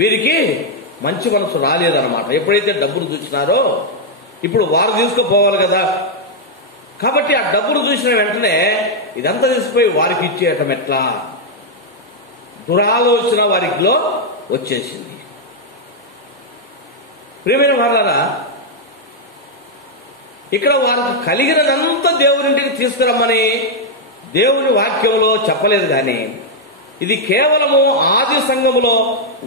వీరికి మంచి మనసు రాలేదన్నమాట. ఎప్పుడైతే డబ్బులు చూసినారో ఇప్పుడు వారు తీసుకుపోవాలి కదా. కాబట్టి ఆ డబ్బులు చూసిన వెంటనే ఇదంతా తీసుకుపోయి వారికి ఇచ్చేయటం ఎట్లా, దురాలోచన వారిలో వచ్చేసింది. ప్రియమైన వారలారా, ఇక్కడ వారికి కలిగినదంతా దేవునింటికి తీసుకురమ్మని దేవుని వాక్యంలో చెప్పలేదు. కానీ ఇది కేవలము ఆది సంఘములో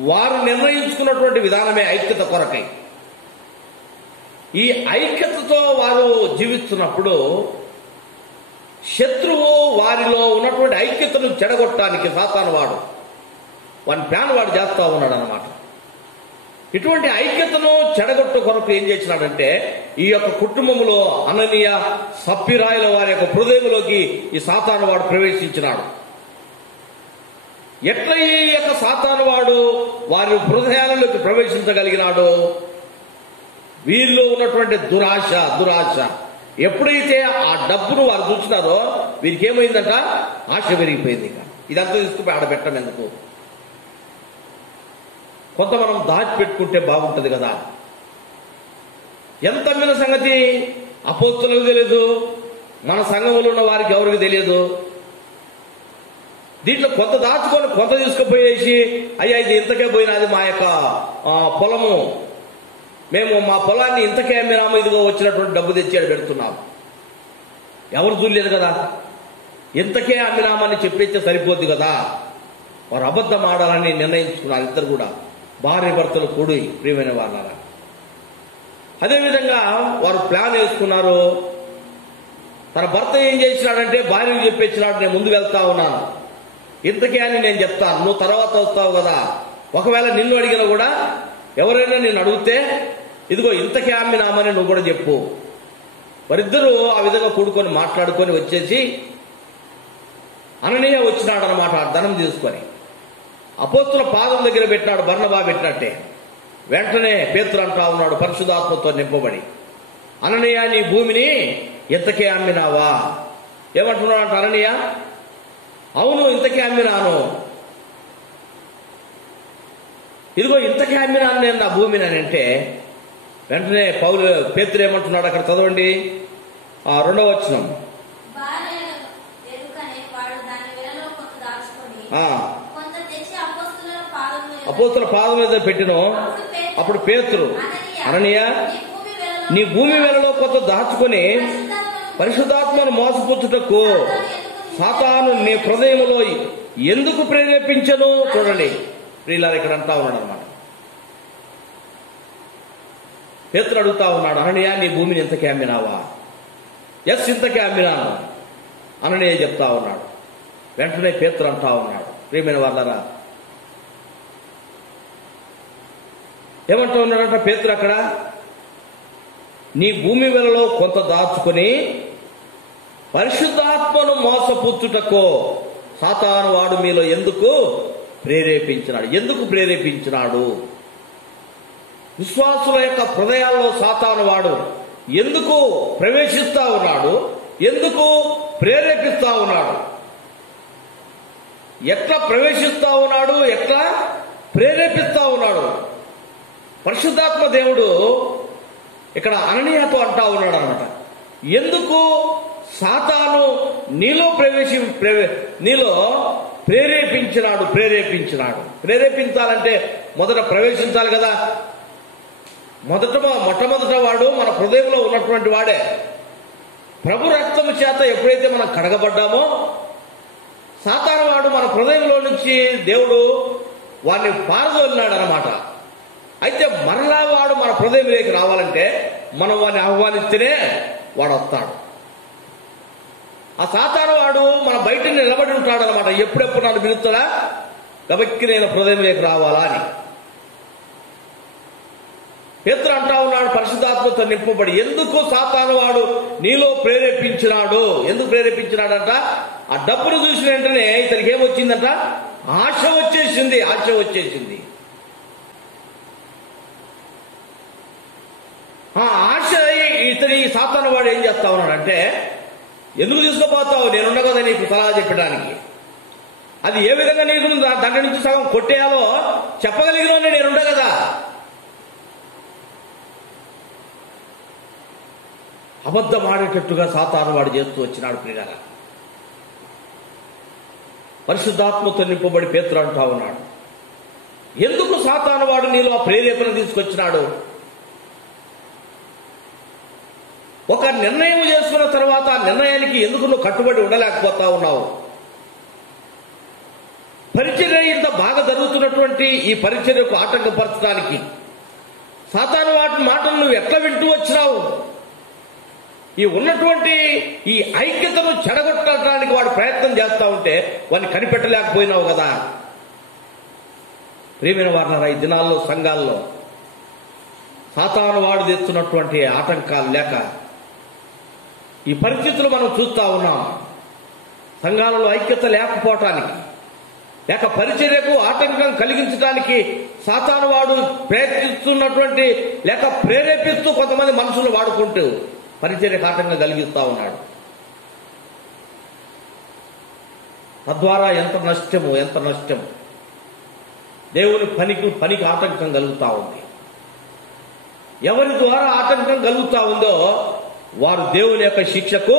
వారు నిర్ణయించుకున్నటువంటి విధానమే, ఐక్యత కొరకై. ఈ ఐక్యతతో వారు జీవిస్తున్నప్పుడు శత్రువు వారిలో ఉన్నటువంటి ఐక్యతను చెడగొట్టడానికి సాతాను వాడు ప్లాన్ చేస్తా ఉన్నాడు అన్నమాట. ఇటువంటి ఐక్యతను చెడగొట్టు కొరకు ఏం చేసినాడంటే ఈ యొక్క కుటుంబంలో అననీయ సప్పిరాయిల వారి యొక్క హృదయంలోకి ఈ సాతాను వాడు ప్రవేశించినాడు. ఎట్లా ఈ యొక్క సాతాను వాడు వారి హృదయాలలోకి ప్రవేశించగలిగినాడు, వీరిలో ఉన్నటువంటి దురాశ ఎప్పుడైతే ఆ డబ్బును వారు చూసినారో వీరికి ఏమైందంట, ఆశ పెరిగిపోయింది. ఇదంతా తీసుకుపోయి ఆడబెట్టం ఎందుకు, కొంత మనం దాచిపెట్టుకుంటే బాగుంటుంది కదా. ఎంత మీద సంగతి అపోస్తులకు తెలియదు, మన సంఘంలో ఉన్న వారికి ఎవరికి తెలియదు. దీంట్లో కొంత దాచుకొని కొంత తీసుకుపోయేసి అయ్యా ఇది ఇంతకే పోయినది మా యొక్క పొలము, మేము మా పొలాన్ని ఇంతకే అమ్మినాము, ఇదిగో వచ్చినటువంటి డబ్బు తెచ్చి పెడుతున్నాము. ఎవరు చూడలేదు కదా, ఇంతకే అమ్మినామని చెప్పేస్తే సరిపోద్ది కదా. వారు అబద్ధం ఆడాలని నిర్ణయించుకున్నారు ఇద్దరు కూడా, భార్య భర్తలు కూడి. ప్రియమైన వాళ్ళ అదేవిధంగా వారు ప్లాన్ వేసుకున్నారు. తన భర్త ఏం చేసినాడంటే భార్యకు చెప్పేసినాడు, నేను ముందు వెళ్తా ఉన్నాను, ఇంతకే అని నేను చెప్తాను, నువ్వు తర్వాత వస్తావు కదా. ఒకవేళ నిన్ను అడిగినా కూడా ఎవరైనా నిన్ను అడిగితే ఇదిగో ఇంతకే అమ్మినామని నువ్వు కూడా చెప్పు. వారిద్దరూ ఆ విధంగా కూడుకొని మాట్లాడుకొని వచ్చేసి అననీయ వచ్చినాడు అన్నమాట. ఆ ధనం తీసుకొని అపోస్తుల పాదం దగ్గర పెట్టినాడు, బర్నబా పెట్టినట్టే. వెంటనే పేతురు అంటా ఉన్నాడు పరిశుద్ధాత్మతో నింపబడి, అననీయ నీ భూమిని ఇంతకే అమ్మినావా? ఏమంటున్నాడు అంట అననీయ, అవును ఇంతకే అమ్మినాను, ఇదిగో ఇంతకే అమ్మినాను నేను నా భూమిని అని అంటే, వెంటనే పేతురు ఏమంటున్నాడు అక్కడ చదవండి 2వ వచనం. అపోస్తుల పాదం మీద పెట్టిను. అప్పుడు పేతురు, అననీయ నీ భూమి వెలలో కొంత దాచుకొని పరిశుద్ధాత్మను మోసపుచ్చుటకు సాతాను నీ హృదయంలో ఎందుకు ప్రేరేపించను? చూడండి ప్రియులారా, ఇక్కడ అంటా ఉన్నాడు అనమాట. పేతురు అడుగుతా ఉన్నాడు, అననీయ నీ భూమిని ఇంతకే అమ్మినావా? ఎస్, ఇంతకే అమ్మినాను అననీయ చెప్తా ఉన్నాడు. వెంటనే పేతురు అంటా ఉన్నాడు, ప్రియమైన వాళ్ళారా, ఏమంటా ఉన్నాడంట పేతురు అక్కడ, నీ భూమి వెలలో కొంత దాచుకుని పరిశుద్ధాత్మను మోసపుచ్చుటకో సాతాను వాడు మీలో ఎందుకు ప్రేరేపించినాడు? ఎందుకు ప్రేరేపించినాడు? విశ్వాసుల యొక్క హృదయాల్లో సాతాను వాడు ఎందుకు ప్రవేశిస్తా ఉన్నాడు? ఎందుకు ప్రేరేపిస్తా ఉన్నాడు? ఎట్లా ప్రవేశిస్తా ఉన్నాడు? ఎట్లా ప్రేరేపిస్తా ఉన్నాడు? పరిశుద్ధాత్మ దేవుడు ఇక్కడ అననీయతో అంటా ఉన్నాడు అనమాట. ఎందుకు సాతాను నీలో నీలో ప్రేరేపించినాడు? ప్రేరేపించాలంటే మొదట ప్రవేశించాలి కదా. మొట్టమొదట వాడు మన హృదయంలో ఉన్నటువంటి వాడే. ప్రభు రక్తము చేత ఎప్పుడైతే మనం కడగబడ్డామో సాతాను వాడు మన హృదయంలో నుంచి దేవుడు వాడిని పారదోలినాడు అనమాట. అయితే మరలా వాడు మన హృదయంలోకి రావాలంటే మనం వాడిని ఆహ్వానిస్తేనే వాడు వస్తాడు. ఆ సాతాను వాడు మన బయట నిలబడి ఉంటాడు అనమాట. ఎప్పుడెప్పుడు నన్ను పిలుస్తాడా, కాబట్టి నేను హృదయంలోకి రావాలా అని. పేతురు అంటా ఉన్నాడు, పరిశుద్ధాత్మతో నింపబడి ఎందుకు సాతాను వాడు నీలో ప్రేరేపించినాడు? ఎందుకు ప్రేరేపించినాడంట? ఆ డబ్బును చూసిన వెంటనే ఇతనికి ఏమొచ్చిందంట? ఆశ వచ్చేసింది. ఆ ఆశ ఇతని సాతాను వాడు ఏం చేస్తా ఉన్నాడంటే, ఎందుకు తీసుకుపోతావు, నేనున్నా కదా నీకు సలహా చెప్పడానికి. అది ఏ విధంగా నీకు దగ్గర నుంచి సగం కొట్టేయాలో చెప్పగలిగిన నేనుంటా కదా. అబద్ధం ఆడేటట్టుగా సాతాను వాడు చేస్తూ వచ్చినాడు. ప్రియులారా, పరిశుద్ధాత్మతో నింపబడి పేతురు అంటా ఉన్నాడు, ఎందుకు సాతాను వాడు నీలో ఆ ప్రేరేపణ తీసుకొచ్చినాడు? ఒక నిర్ణయం చేసుకున్న తర్వాత ఆ నిర్ణయానికి ఎందుకు నువ్వు కట్టుబడి ఉండలేకపోతా ఉన్నావు? పరిచర్య ఇంత బాగా జరుగుతున్నటువంటి ఈ పరిచర్యకు ఆటంకపరచడానికి సాతాను వాటి మాటలు నువ్వు ఎట్లా వింటూ వచ్చినావు? ఈ ఉన్నటువంటి ఈ ఐక్యతను చెడగొట్టడానికి వాడు ప్రయత్నం చేస్తా ఉంటే వాడిని కనిపెట్టలేకపోయినావు కదా. ప్రియమైన వారులారా, ఈ దినాల్లో సంఘాల్లో సాతాను వాడు తెస్తున్నటువంటి ఆటంకాలు లేక ఈ పరిస్థితులు మనం చూస్తా ఉన్నాం. సంఘాలలో ఐక్యత లేకపోవటానికి, లేక పరిచర్యకు ఆటంకం కలిగించడానికి సాతాను వాడు ప్రయత్నిస్తున్నటువంటి లేక ప్రేరేపిస్తూ కొంతమంది మనుషులు వాడుకుంటూ పరిచర్యకు ఆటంకం కలిగిస్తా ఉన్నాడు. తద్వారా ఎంత నష్టం. దేవుని పనికి ఆటంకం కలుగుతా ఉంది. ఎవరి ద్వారా ఆటంకం కలుగుతా ఉందో వారు దేవుని యొక్క శిక్షకు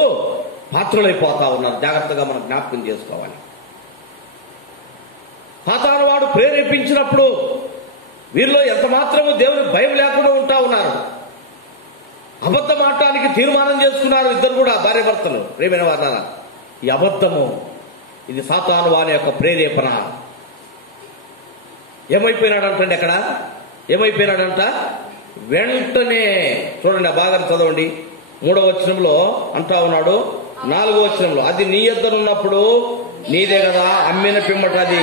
పాత్రులైపోతా ఉన్నారు. జాగ్రత్తగా మనం జ్ఞాపకం చేసుకోవాలి. సాతాను వాడు ప్రేరేపించినప్పుడు వీరిలో ఎంత మాత్రము దేవుని భయం లేకుండా ఉంటా ఉన్నారు. అబద్ధం ఆడటానికి తీర్మానం చేసుకున్నారు ఇద్దరు కూడా, భార్య భర్తలు. ప్రియమైన వారులారా, ఈ అబద్ధము ఇది సాతాను వాని యొక్క ప్రేరేపణ. ఏమైపోయినాడంట వెంటనే చూడండి, బాగా చదవండి. 3వ వచనంలో అంటా ఉన్నాడు, 4వ వచనంలో, అది నీ యొద్దనున్నప్పుడు నీదే కదా, అమ్మిన పిమ్మట అది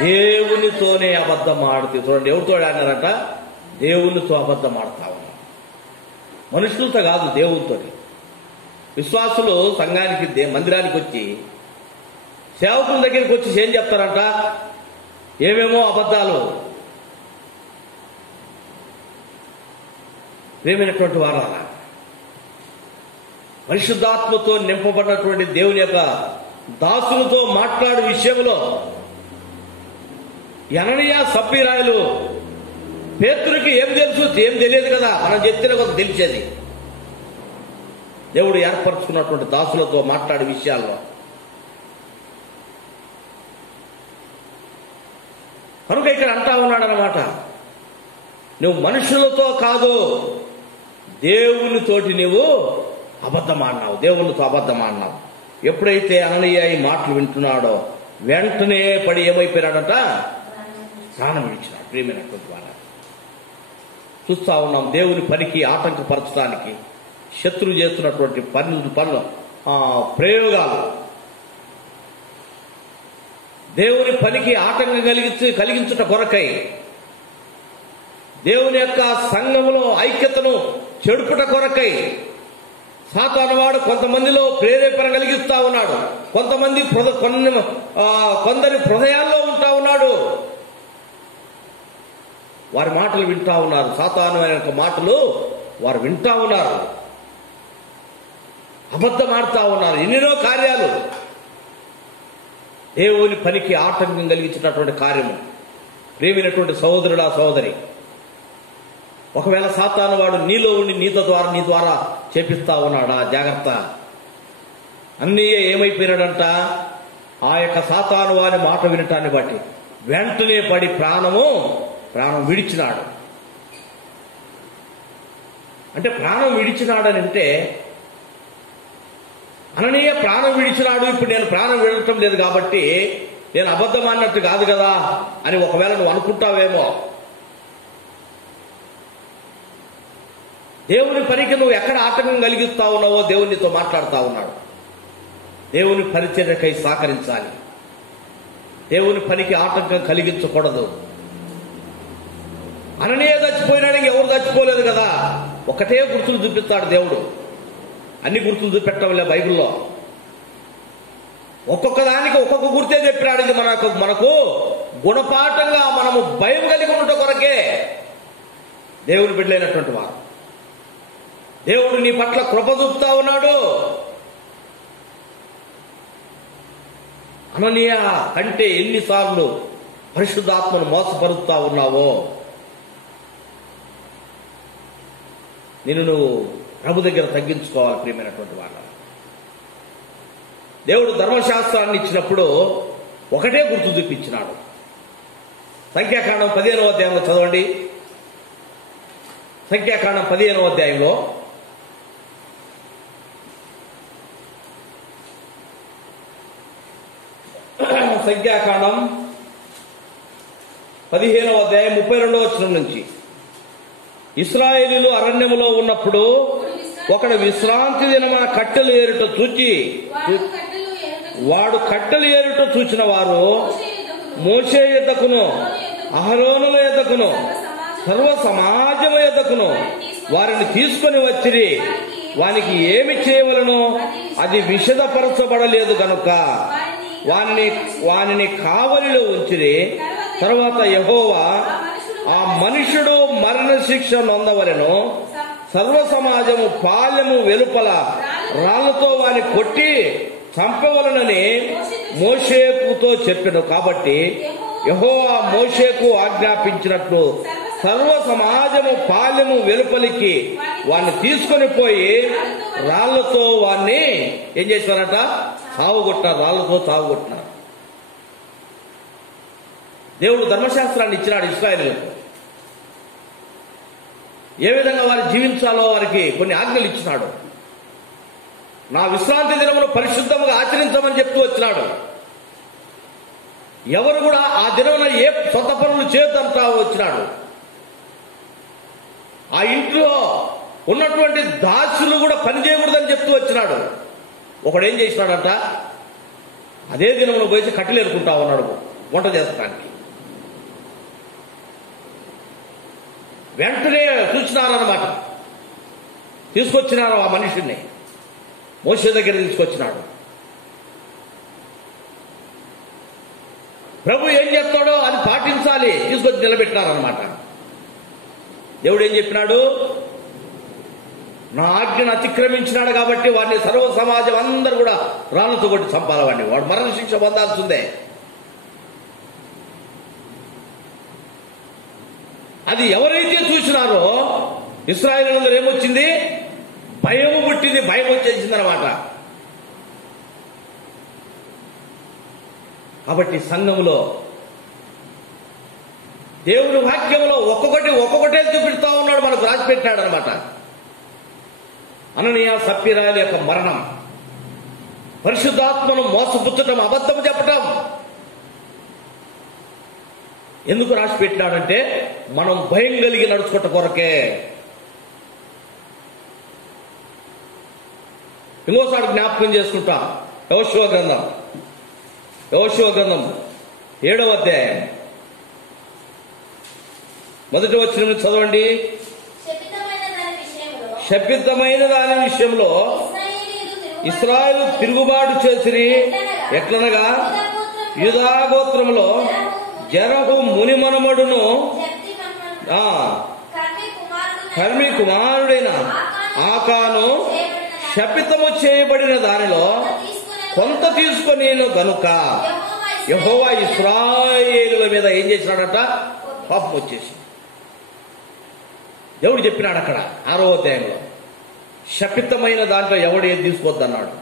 దేవునితోనే అబద్ధం ఆడుతూ. చూడండి, ఎవరితో ఆడినారంట? దేవునితో అబద్ధం ఆడుతా ఉన్నారు. మనుషులతో కాదు, దేవునితో. విశ్వాసులు సంఘానికి మందిరానికి వచ్చి సేవకుల దగ్గరికి వచ్చి ఏం చెప్తారంట? ఏమేమో అబద్ధాలు. ప్రేమైనటువంటి వారాల పరిశుద్ధాత్మతో నింపబడినటువంటి దేవుని యొక్క దాసులతో మాట్లాడే విషయంలో అననీయ సప్పీరాయలు పేతురుకి ఏం తెలుసు? ఏం తెలియదు కదా, మనం చెప్తేనే కొంత తెలిసేది. దేవుడు ఏర్పరచుకున్నటువంటి దాసులతో మాట్లాడే విషయాల్లో కనుక ఇక్కడ అంటా ఉన్నాడనమాట, నువ్వు మనుషులతో కాదు దేవునితోటి నువ్వు అబద్ధమాడినావు, దేవునితో అబద్ధమాడినావు. ఎప్పుడైతే అననీయ ఈ మాటలు వింటున్నాడో వెంటనే పడి ఏమైపోయినాడట, ప్రాణం విడిచినాడు. ప్రియమైనటువంటి వారు చూస్తా ఉన్నాం, దేవుని పనికి ఆటంకపరచడానికి శత్రువు చేస్తున్నటువంటి పనులు ప్రయోగాలు, దేవుని పనికి ఆటంకం కలిగించుట కొరకై, దేవుని యొక్క సంఘములో ఐక్యతను చెడుపుట కొరకై సాతానువాడు కొంతమందిలో ప్రేరేపణ కలిగిస్తా ఉన్నాడు. కొంతమంది కొందరి హృదయాల్లో ఉంటా ఉన్నాడు. వారి మాటలు వింటా ఉన్నారు, సాతాను యొక్క మాటలు వారు వింటా ఉన్నారు, అబద్ధమాడుతా ఉన్నారు. ఎన్నెన్నో కార్యాలు, దేవుని పనికి ఆటంకం కలిగించినటువంటి కార్యము. ప్రేమైనటువంటి సహోదరుడా సహోదరి, ఒకవేళ సాతాను వాడు నీలో ఉండి నీ ద్వారా చేపిస్తా ఉన్నాడా, జాగ్రత్త. అన్నయ్య ఏమైపోయినాడంట, ఆ యొక్క సాతాను వారి మాట వినటాన్ని బట్టి వెంటనే పడి ప్రాణం విడిచినాడు. అంటే ప్రాణం విడిచినాడని అంటే అననీయ ప్రాణం విడిచినాడు, ఇప్పుడు నేను ప్రాణం విడటం లేదు కాబట్టి నేను అబద్ధం అన్నట్టు కాదు కదా అని ఒకవేళ నువ్వు అనుకుంటావేమో. దేవుని పనికి నువ్వు ఎక్కడ ఆటంకం కలిగిస్తా ఉన్నావో దేవునితో మాట్లాడుతా ఉన్నాడు. దేవుని పరిచర్యకై సహకరించాలి, దేవుని పనికి ఆటంకం కలిగించకూడదు. అననీయ చచ్చిపోయినాడు, ఎవరు చచ్చిపోలేదు కదా. ఒకటే గుర్తులు చూపిస్తాడు దేవుడు, అన్ని గుర్తులు చూపెట్టంలే బైబిల్లో. ఒక్కొక్క దానికి ఒక్కొక్క గుర్తే చెప్పినాడు. ఇది మనకు గుణపాఠంగా మనము భయం కలిగి ఉండటం కొరకే. దేవుని బిడ్డలైనటువంటి వారు, దేవుడు నీ పట్ల కృప చూపుతా ఉన్నాడు. అననీయ కంటే ఎన్నిసార్లు పరిశుద్ధాత్మను మోసపరుస్తా ఉన్నావో. నువ్వు ప్రభు దగ్గర తగ్గించుకోవాలి. ప్రియమైనటువంటి వాళ్ళ, దేవుడు ధర్మశాస్త్రాన్ని ఇచ్చినప్పుడు ఒకటే గుర్తు చూపించినాడు. సంఖ్యాకాండం 15వ అధ్యాయంలో చదవండి. సంఖ్యాకాండం 15వ అధ్యాయంలో సంఖ్యాకాండం 15వ అధ్యాయం 32వ వచనం నుంచి, ఇశ్రాయేలీయులు అరణ్యములో ఉన్నప్పుడు ఒకడు విశ్రాంతి దినమున కట్టెలు ఏరుట చూచి, వాడు కట్టెలు ఏరుట చూచిన వారు మోషే యొద్దకును అహరోనుల యొద్దకును సర్వ సమాజము యొద్దకును వారిని తీసుకొని వచ్చిరి. వానికి ఏమి చేయవలనో అది విషదపరచబడలేదు గనుక వానిని కావలిలో ఉంచిరి. తర్వాత యెహోవా ఆ మనుషుడు మరణ శిక్ష నొందవలెను, సర్వ సమాజము పాలెము వెలుపల రాళ్లతో వాని కొట్టి చంపవలనని మోషేకుతో చెప్పెను. కాబట్టి యెహోవా మోషేకు ఆజ్ఞాపించినట్లు సర్వ సమాజము పాలెము వెలుపలికి వాడిని తీసుకొని పోయి రాళ్లతో వాడిని ఏం చేశారట, సావుగొట్టినారు. రాళ్లతో సావుగొట్టినారు. దేవుడు ధర్మశాస్త్రాన్ని ఇచ్చినాడు ఇశ్రాయేలీయులకు. ఏ విధంగా వారు జీవించాలో వారికి కొన్ని ఆజ్ఞలు ఇచ్చినాడు. నా విశ్రాంతి దినమును పరిశుద్ధంగా ఆచరించమని చెప్తూ వచ్చినాడు. ఎవరు కూడా ఆ దినమున ఏ సొంత పనులు చేయొద్దంటా వచ్చినాడు. ఆ ఇంట్లో ఉన్నటువంటి దాసులు కూడా పని చేయకూడదని చెప్తూ వచ్చినాడు. ఒకడు ఏం చేసినాడంట, అదే దినమున పోయి కట్టెలు ఏరుకుంటా ఉన్నాడు వంట చేస్తానికి. వెంటనే చూసినారన్నమాట, తీసుకొచ్చినారు ఆ మనిషిని, మోషే దగ్గర తీసుకొచ్చినాడు. ప్రభు ఏం చెప్తాడో అది పాటించాలి, తీసుకొచ్చి నిలబెట్టినారన్నమాట. దేవుడు ఏం చెప్పినాడు, నా ఆజ్ఞను అతిక్రమించినాడు కాబట్టి వాడిని సర్వ సమాజం అందరూ కూడా రాళ్లతో కొట్టి చంపాలి. వాడు మరణ శిక్ష పొందాల్సిందే. అది ఎవరైతే చూసినారో ఇశ్రాయేలీయులందరూ ఏమొచ్చింది, భయం పుట్టింది, భయం వచ్చేసిందనమాట. కాబట్టి సంఘములో దేవుని వాక్యంలో ఒక్కొక్కటే చూపిస్తా ఉన్నాడు, మనకు రాసిపెట్టినాడు అనమాట. అననీయ సప్పీరాల యొక్క మరణం, పరిశుద్ధాత్మను మోసపుచ్చటం, అబద్ధం చెప్పటం ఎందుకు రాసిపెట్టినాడంటే మనం భయం కలిగి నడుచుకుంట కొరకే. ఇంకోసారి జ్ఞాపకం చేసుకుంటా, యెహోషువ గ్రంథం 7వ అధ్యాయం 1వ వచనం చదవండి. శపితమైన దాని విషయంలో ఇశ్రాయేలు తిరుగుబాటు చేసిరి. ఎట్లనగా యూదా గోత్రములో జరహు మునిమనమడును కర్మి కుమారుడైన ఆకాను శపితము చేయబడిన దానిలో కొంత తీసుకొని గనుక యెహోవా ఇశ్రాయేలుల మీద ఏం చేసినాడట? పాపం వచ్చేసి. దేవుడు చెప్పినాడు అక్కడ 6వ అధ్యాయంలో, శపితమైన దాంట్లో ఎవడు ఏం తీసుకోవద్దన్నాడు.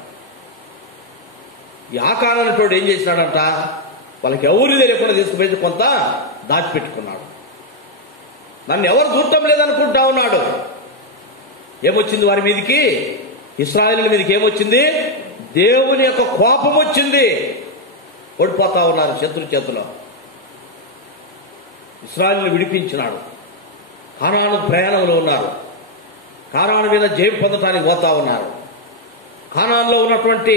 ఈ ఆకానటోడు ఏం చేసినాడంట? వాళ్ళకి ఎవరు తెలియకుండా తీసుకుపోయి కొంత దాచిపెట్టుకున్నాడు. నన్ను ఎవరు చూడటం లేదనుకుంటా ఉన్నాడు. ఏమొచ్చింది వారి మీదకి? ఇశ్రాయేలుల మీదకి ఏమొచ్చింది? దేవుని యొక్క కోపం వచ్చింది. ఓడిపోతా ఉన్నారు శత్రు చేతిలో. ఇశ్రాయేలును విడిపించినాడు. కానాను ప్రయాణంలో ఉన్నారు. కానాను మీద జయం పొందటానికి పోతా ఉన్నారు. కానాన్లో ఉన్నటువంటి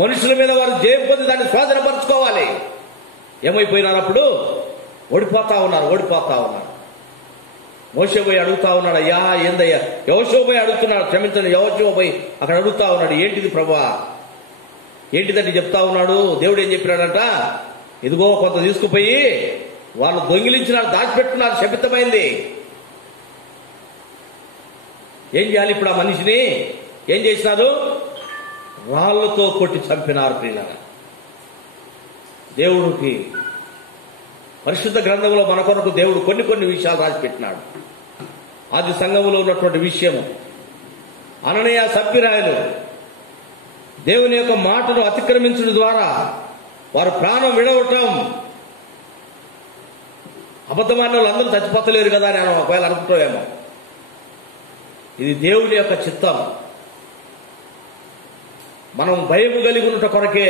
మనుషుల మీద వారు జయం పొంది దాన్ని స్వాధీనపరచుకోవాలి. ఏమైపోయినారు? అప్పుడు ఓడిపోతా ఉన్నారు. మోషే పోయి అడుగుతా ఉన్నాడు, అయ్యా ఏందయ్యా? యెహోషువ పోయి అడుగుతున్నాడు, క్షమించండి, యెహోషువ పోయి అక్కడ అడుగుతా ఉన్నాడు, ఏంటిది ప్రభువా, ఏంటిదంటే చెప్తా ఉన్నాడు. దేవుడు ఏం చెప్పినాడంట? ఇదిగో కొంత తీసుకుపోయి వాళ్ళు దొంగిలించినారు, దాచిపెట్టుకున్నారు, శపితమైంది. ఏం చేయాలి ఇప్పుడు? ఆ మనిషిని ఏం చేసినారు? రాళ్లతో కొట్టి చంపినారు. ప్రియులారా, దేవుడికి పరిశుద్ధ గ్రంథంలో మన కొరకు దేవుడు కొన్ని విషయాలు రాసిపెట్టినాడు. ఆది సంఘములో ఉన్నటువంటి విషయము, అననీయ సప్పీరాలు దేవుని యొక్క మాటను అతిక్రమించడం ద్వారా వారు ప్రాణం విడవటం. అబద్ధమైన వాళ్ళు అందరూ చచ్చిపోతలేరు కదా అని ఒకవేళ అనుకుంటామేమో. ఇది దేవుని యొక్క చిత్తం. మనం భయం కలిగి ఉన్నట కొరకే,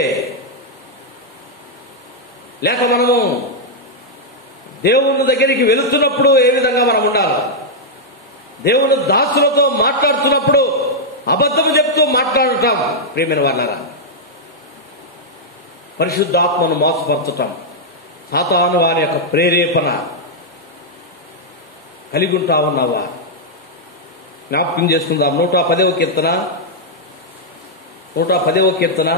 లేక మనము దేవుని దగ్గరికి వెళుతున్నప్పుడు ఏ విధంగా మనం ఉండాలి? దేవుని దాసులతో మాట్లాడుతున్నప్పుడు అబద్ధం చెప్తూ మాట్లాడటం. ప్రియమైన వాళ్ళారా, పరిశుద్ధాత్మను మోసపరచటం సాతాను వారి యొక్క ప్రేరేపణ కలిగి ఉంటా ఉన్నావా? జ్ఞాపకం చేసుకుందాం. 110వ కీర్తన 110వ కీర్తన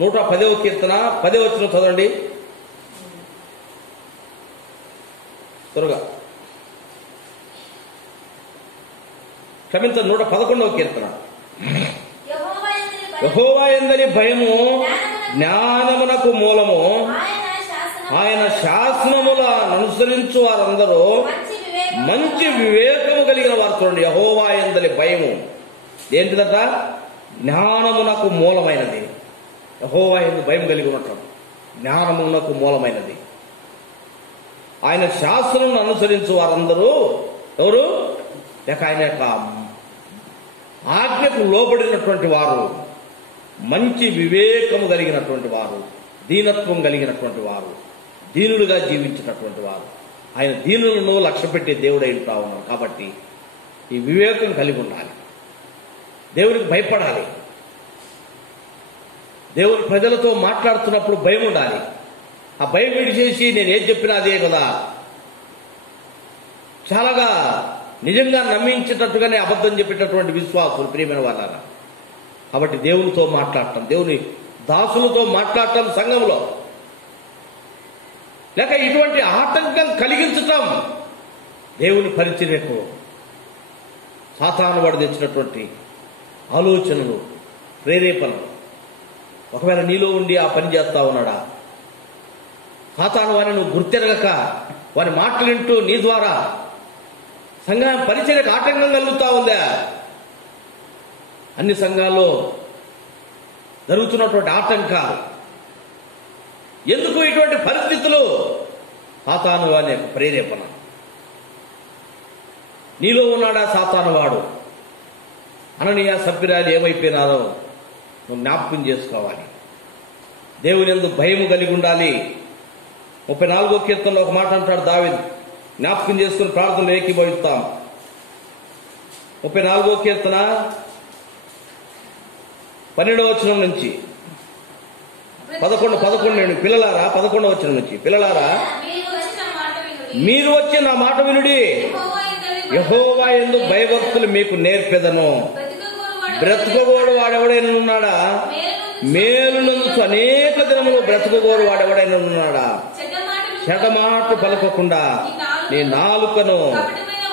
110వ కీర్తన 10వ వచనం చదవండి త్వరగా. క్షమించండి, 111వ కీర్తన. యెహోవా యందలి భయము జ్ఞానమునకు మూలము, ఆయన శాసనములను అనుసరించు వారందరూ మంచి వివేకము కలిగిన వారు. చూడండి, యెహోవా యందలి భయము ఏంటిదట? జ్ఞానమునకు మూలమైనది. యెహోవా యందు భయం కలిగి ఉండటం జ్ఞానమునకు మూలమైనది. ఆయన శాస్త్రమును అనుసరించు వారందరూ ఎవరు? లేక ఆయన యొక్క ఆజ్ఞకు లోబడినటువంటి వారు, మంచి వివేకము కలిగినటువంటి వారు, దీనత్వం కలిగినటువంటి వారు, దీనులుగా జీవించినటువంటి వారు. ఆయన దీనులను లక్ష్య పెట్టే దేవుడై ఉంటా ఉన్నాడు. కాబట్టి ఈ వివేకం కలిగి ఉండాలి. దేవునికి భయపడాలి. దేవుని ప్రజలతో మాట్లాడుతున్నప్పుడు భయం ఉండాలి. ఆ భయం విడిచేసి నేను ఏం చెప్పినా అదే కదా, చాలాగా నిజంగా నమ్మించేటట్టుగానే అబద్ధం చెప్పేటటువంటి విశ్వాసులు ప్రియమైన వాళ్ళారా. కాబట్టి దేవునితో మాట్లాడటం, దేవుని దాసులతో మాట్లాడటం సంఘంలో, లేక ఇటువంటి ఆటంకం కలిగించటం దేవుని పరిచర్యకు సాతాను వాడు తెచ్చినటువంటి ఆలోచనలు, ప్రేరేపణలు. ఒకవేళ నీలో ఉండి ఆ పని చేస్తా ఉన్నాడా? సాతాను వారిని నువ్వు గుర్తెరగక వారి మాటలు వింటూ నీ ద్వారా సంఘం పరిచర్యకు ఆటంకం కలుగుతా ఉందా? అన్ని సంఘాల్లో జరుగుతున్నటువంటి ఆటంకాలు ఎందుకు? ఇటువంటి పరిస్థితులు సాతాను అనే ప్రేరేపణ. నీలో ఉన్నాడా సాతాను వాడు? అననీయ సప్పిరాలు ఏమైపోయినారో నువ్వు జ్ఞాపకం చేసుకోవాలి. దేవుని యందు భయము కలిగి ఉండాలి. 34వ కీర్తనలో ఒక మాట అంటాడు దావీదు, జ్ఞాపకం చేసుకుని ప్రార్థనలు ఏకీభవిస్తాం. 34వ కీర్తన 12వ వచనం నుంచి 11 పిల్లలారా 11వ వచనం నుంచి, పిల్లలారా మీరు వచ్చి నా మాట వినుడి, యెహోవా యందు భయభక్తులు మీకు నేర్పెదను. బ్రతుకుగోడు వాడెవడైనా ఉన్నాడా? మేలు నందుచు అనేక దినములు బ్రతుకుగోడు వాడెవడైనా ఉన్నాడా? చెడ్డ మాటలు పలుకోకుండా నీ నాలుకను,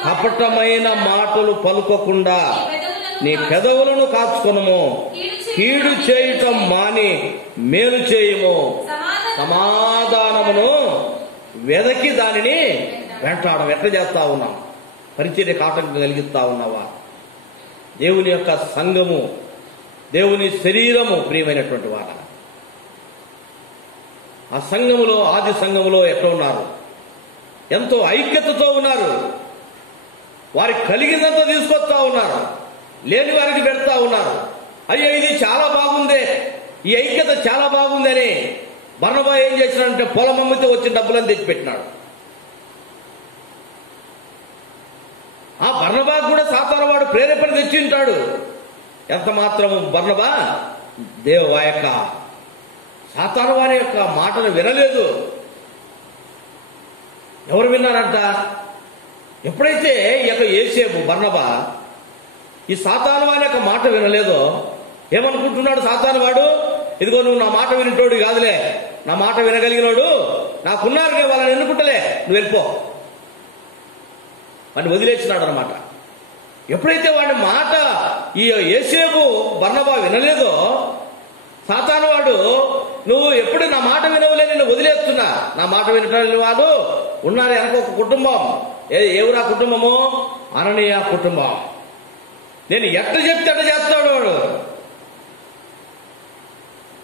కపటమైన మాటలు పలుకోకుండా నీ పెదవులను కాచుకొనుము. కీడు చేయటం మాని మేలు చేయుము. సమాధానమును వెదకి దానిని వెంటాడం. ఎట్లా చేస్తా ఉన్నాం? పరిచర్యకు ఆటంకం కలిగిస్తా ఉన్నావా? దేవుని యొక్క సంఘము, దేవుని శరీరము ప్రియమైనటువంటి వాడ, ఆ సంఘములో, ఆది సంఘములో ఎట్లా ఉన్నారు? ఎంతో ఐక్యతతో ఉన్నారు. వారికి కలిగినంత తీసుకొస్తా ఉన్నారు, లేని వారికి పెడతా ఉన్నారు. అయ్యో ఇది చాలా బాగుందే, ఈ ఐక్యత చాలా బాగుంది అని బర్నబా ఏం చేసినాడంటే పొలం అమ్మితే వచ్చిన డబ్బులను తెచ్చిపెట్టినాడు. ఆ బర్నబా కూడా సాతాను వాడు ప్రేరేపణ తెచ్చి ఉంటాడు. ఎంత మాత్రము బర్నబా ఆ యొక్క సాతాను వారి యొక్క మాటను వినలేదు. ఎవరు విన్నారంట? ఎప్పుడైతే ఈ యొక్క యోసేపు బర్నబా ఈ సాతాను వారి యొక్క మాట వినలేదో, ఏమనుకుంటున్నాడు సాతాను వాడు? ఇదిగో నువ్వు నా మాట వినిటోడు కాదులే, నా మాట వినగలిగినోడు నాకున్నారు, వాళ్ళని ఎన్నుకుంటలే, నువ్వు వెళ్ళిపో అని వదిలేసినాడు అనమాట. ఎప్పుడైతే వాడి మాట ఈ యోసేపు బర్నబా వినలేదో, సాతాను వాడు నువ్వు ఎప్పుడు నా మాట వినవులే, నేను వదిలేస్తున్నా, నా మాట వినటం వాడు ఉన్నారు వెనక ఒక కుటుంబం. ఎవరా కుటుంబము? అననీయ కుటుంబం. నేను ఎట్ట చెప్తే అట్ట చేస్తాడు వాడు.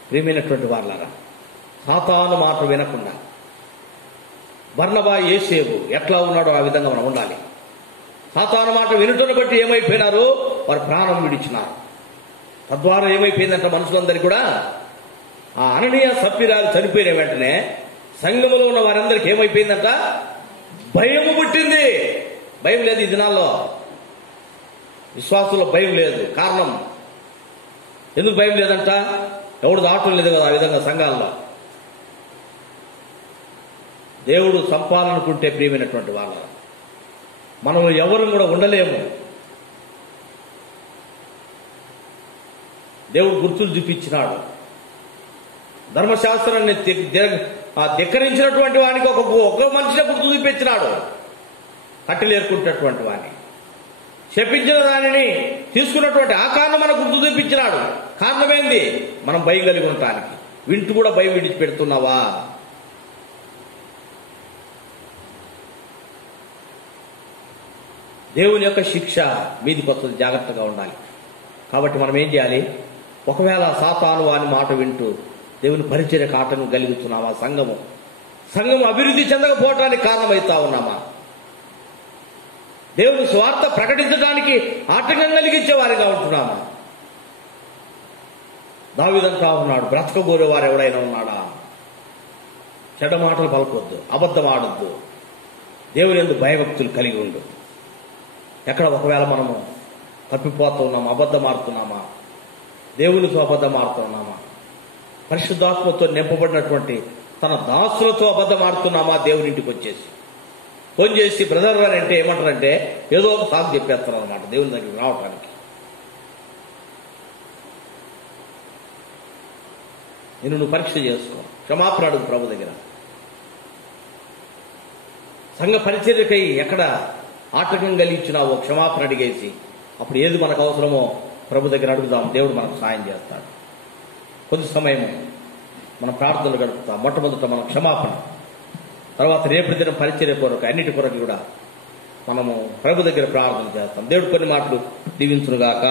ప్రియమైనటువంటి వాళ్ళారా, సాతాను మాట వినకుండా బర్నబా యోసేపు ఎట్లా ఉన్నాడో ఆ విధంగా మనం ఉండాలి. సాతాను మాట వినుటను బట్టి ఏమైపోయినారు? వారు ప్రాణం విడిచినారు. తద్వారా ఏమైపోయిందంట మనుషులందరికీ కూడా, ఆ అననీయ సప్పిరాలు చనిపోయిన వెంటనే సంఘములో ఉన్న వారందరికీ ఏమైపోయిందంట? భయము పుట్టింది. భయం లేదు ఈ దినాల్లో, విశ్వాసుల్లో భయం లేదు. కారణం ఎందుకు భయం లేదంట? ఎవడు దాటం లేదు కదా ఆ విధంగా సంఘాల్లో. దేవుడు సంపాలనుకుంటే ప్రియమైనటువంటి వాళ్ళ మనం ఎవరు కూడా ఉండలేము. దేవుడు గుర్తులు చూపించినాడు. ధర్మశాస్త్రాన్ని ధిక్కరించినటువంటి వానికి ఒక మనిషిని గుర్తు చూపించినాడు. కట్టెలేరుకుంటున్నటువంటి వాడిని, శపించిన దానిని తీసుకున్నటువంటి ఆ కారణం మనకు గుర్తు చూపించినాడు. కారణమేంది? మనం భయం కలిగి ఉండటానికి. వింటూ కూడా భయం విడిచిపెడుతున్నావా? దేవుని యొక్క శిక్ష మీదికి వస్తుంది, జాగ్రత్తగా ఉండాలి. కాబట్టి మనం ఏం చేయాలి? ఒకవేళ సాతాను వాని మాట వింటూ దేవుని పరిచర్యకు ఆటంకం కలిగిస్తున్నామా? సంఘము అభివృద్ధి చెందకపోవటానికి కారణమవుతా ఉన్నామా? దేవుని స్వార్థ ప్రకటించడానికి ఆటంకం కలిగించే వారిగా ఉంటున్నామా? దావీదంతా ఉన్నాడు, బ్రతకగోరే వారు ఎవడైనా ఉన్నాడా? చెడ్డ మాటలు పలకొద్దు, అబద్ధం ఆడొద్దు, దేవుని యందు భయభక్తులు కలిగి ఉండు. ఎక్కడ ఒకవేళ మనము తప్పిపోతూ ఉన్నామా? అబద్ధం ఆడుతున్నామా? దేవునితో అబద్ధం ఆడుతున్నామా? పరిశుద్ధాత్మతో నింపబడినటువంటి తన దాసులతో అబద్ధం ఆడుతున్నామా? దేవుని ఇంటికి వచ్చేసి ఫోన్ చేసి బ్రదర్ గారు అంటే ఏమంటారంటే ఏదో ఒక సాగు చెప్పేస్తారు అనమాట దేవుని దగ్గరికి రావటానికి. నువ్వు పరీక్ష చేసుకో, క్షమాపణ అడుగు ప్రభు దగ్గర. సంఘ పరిచర్యకై ఎక్కడ ఆటంకం కలిగించినావో క్షమాపణ అడిగేసి అప్పుడు ఏది మనకు అవసరమో ప్రభు దగ్గర అడుగుదాం. దేవుడు మనకు సాయం చేస్తాడు. కొద్ది సమయం మన ప్రార్థనలు గడుపుతాం. మొట్టమొదట మనం క్షమాపణ, తర్వాత రేపటి దినం పరిచర్య కొరకు అన్నిటి కొరకు కూడా మనము ప్రభు దగ్గర ప్రార్థన చేస్తాం. దేవుడు కొన్ని మాటలు దీవించునుగాక.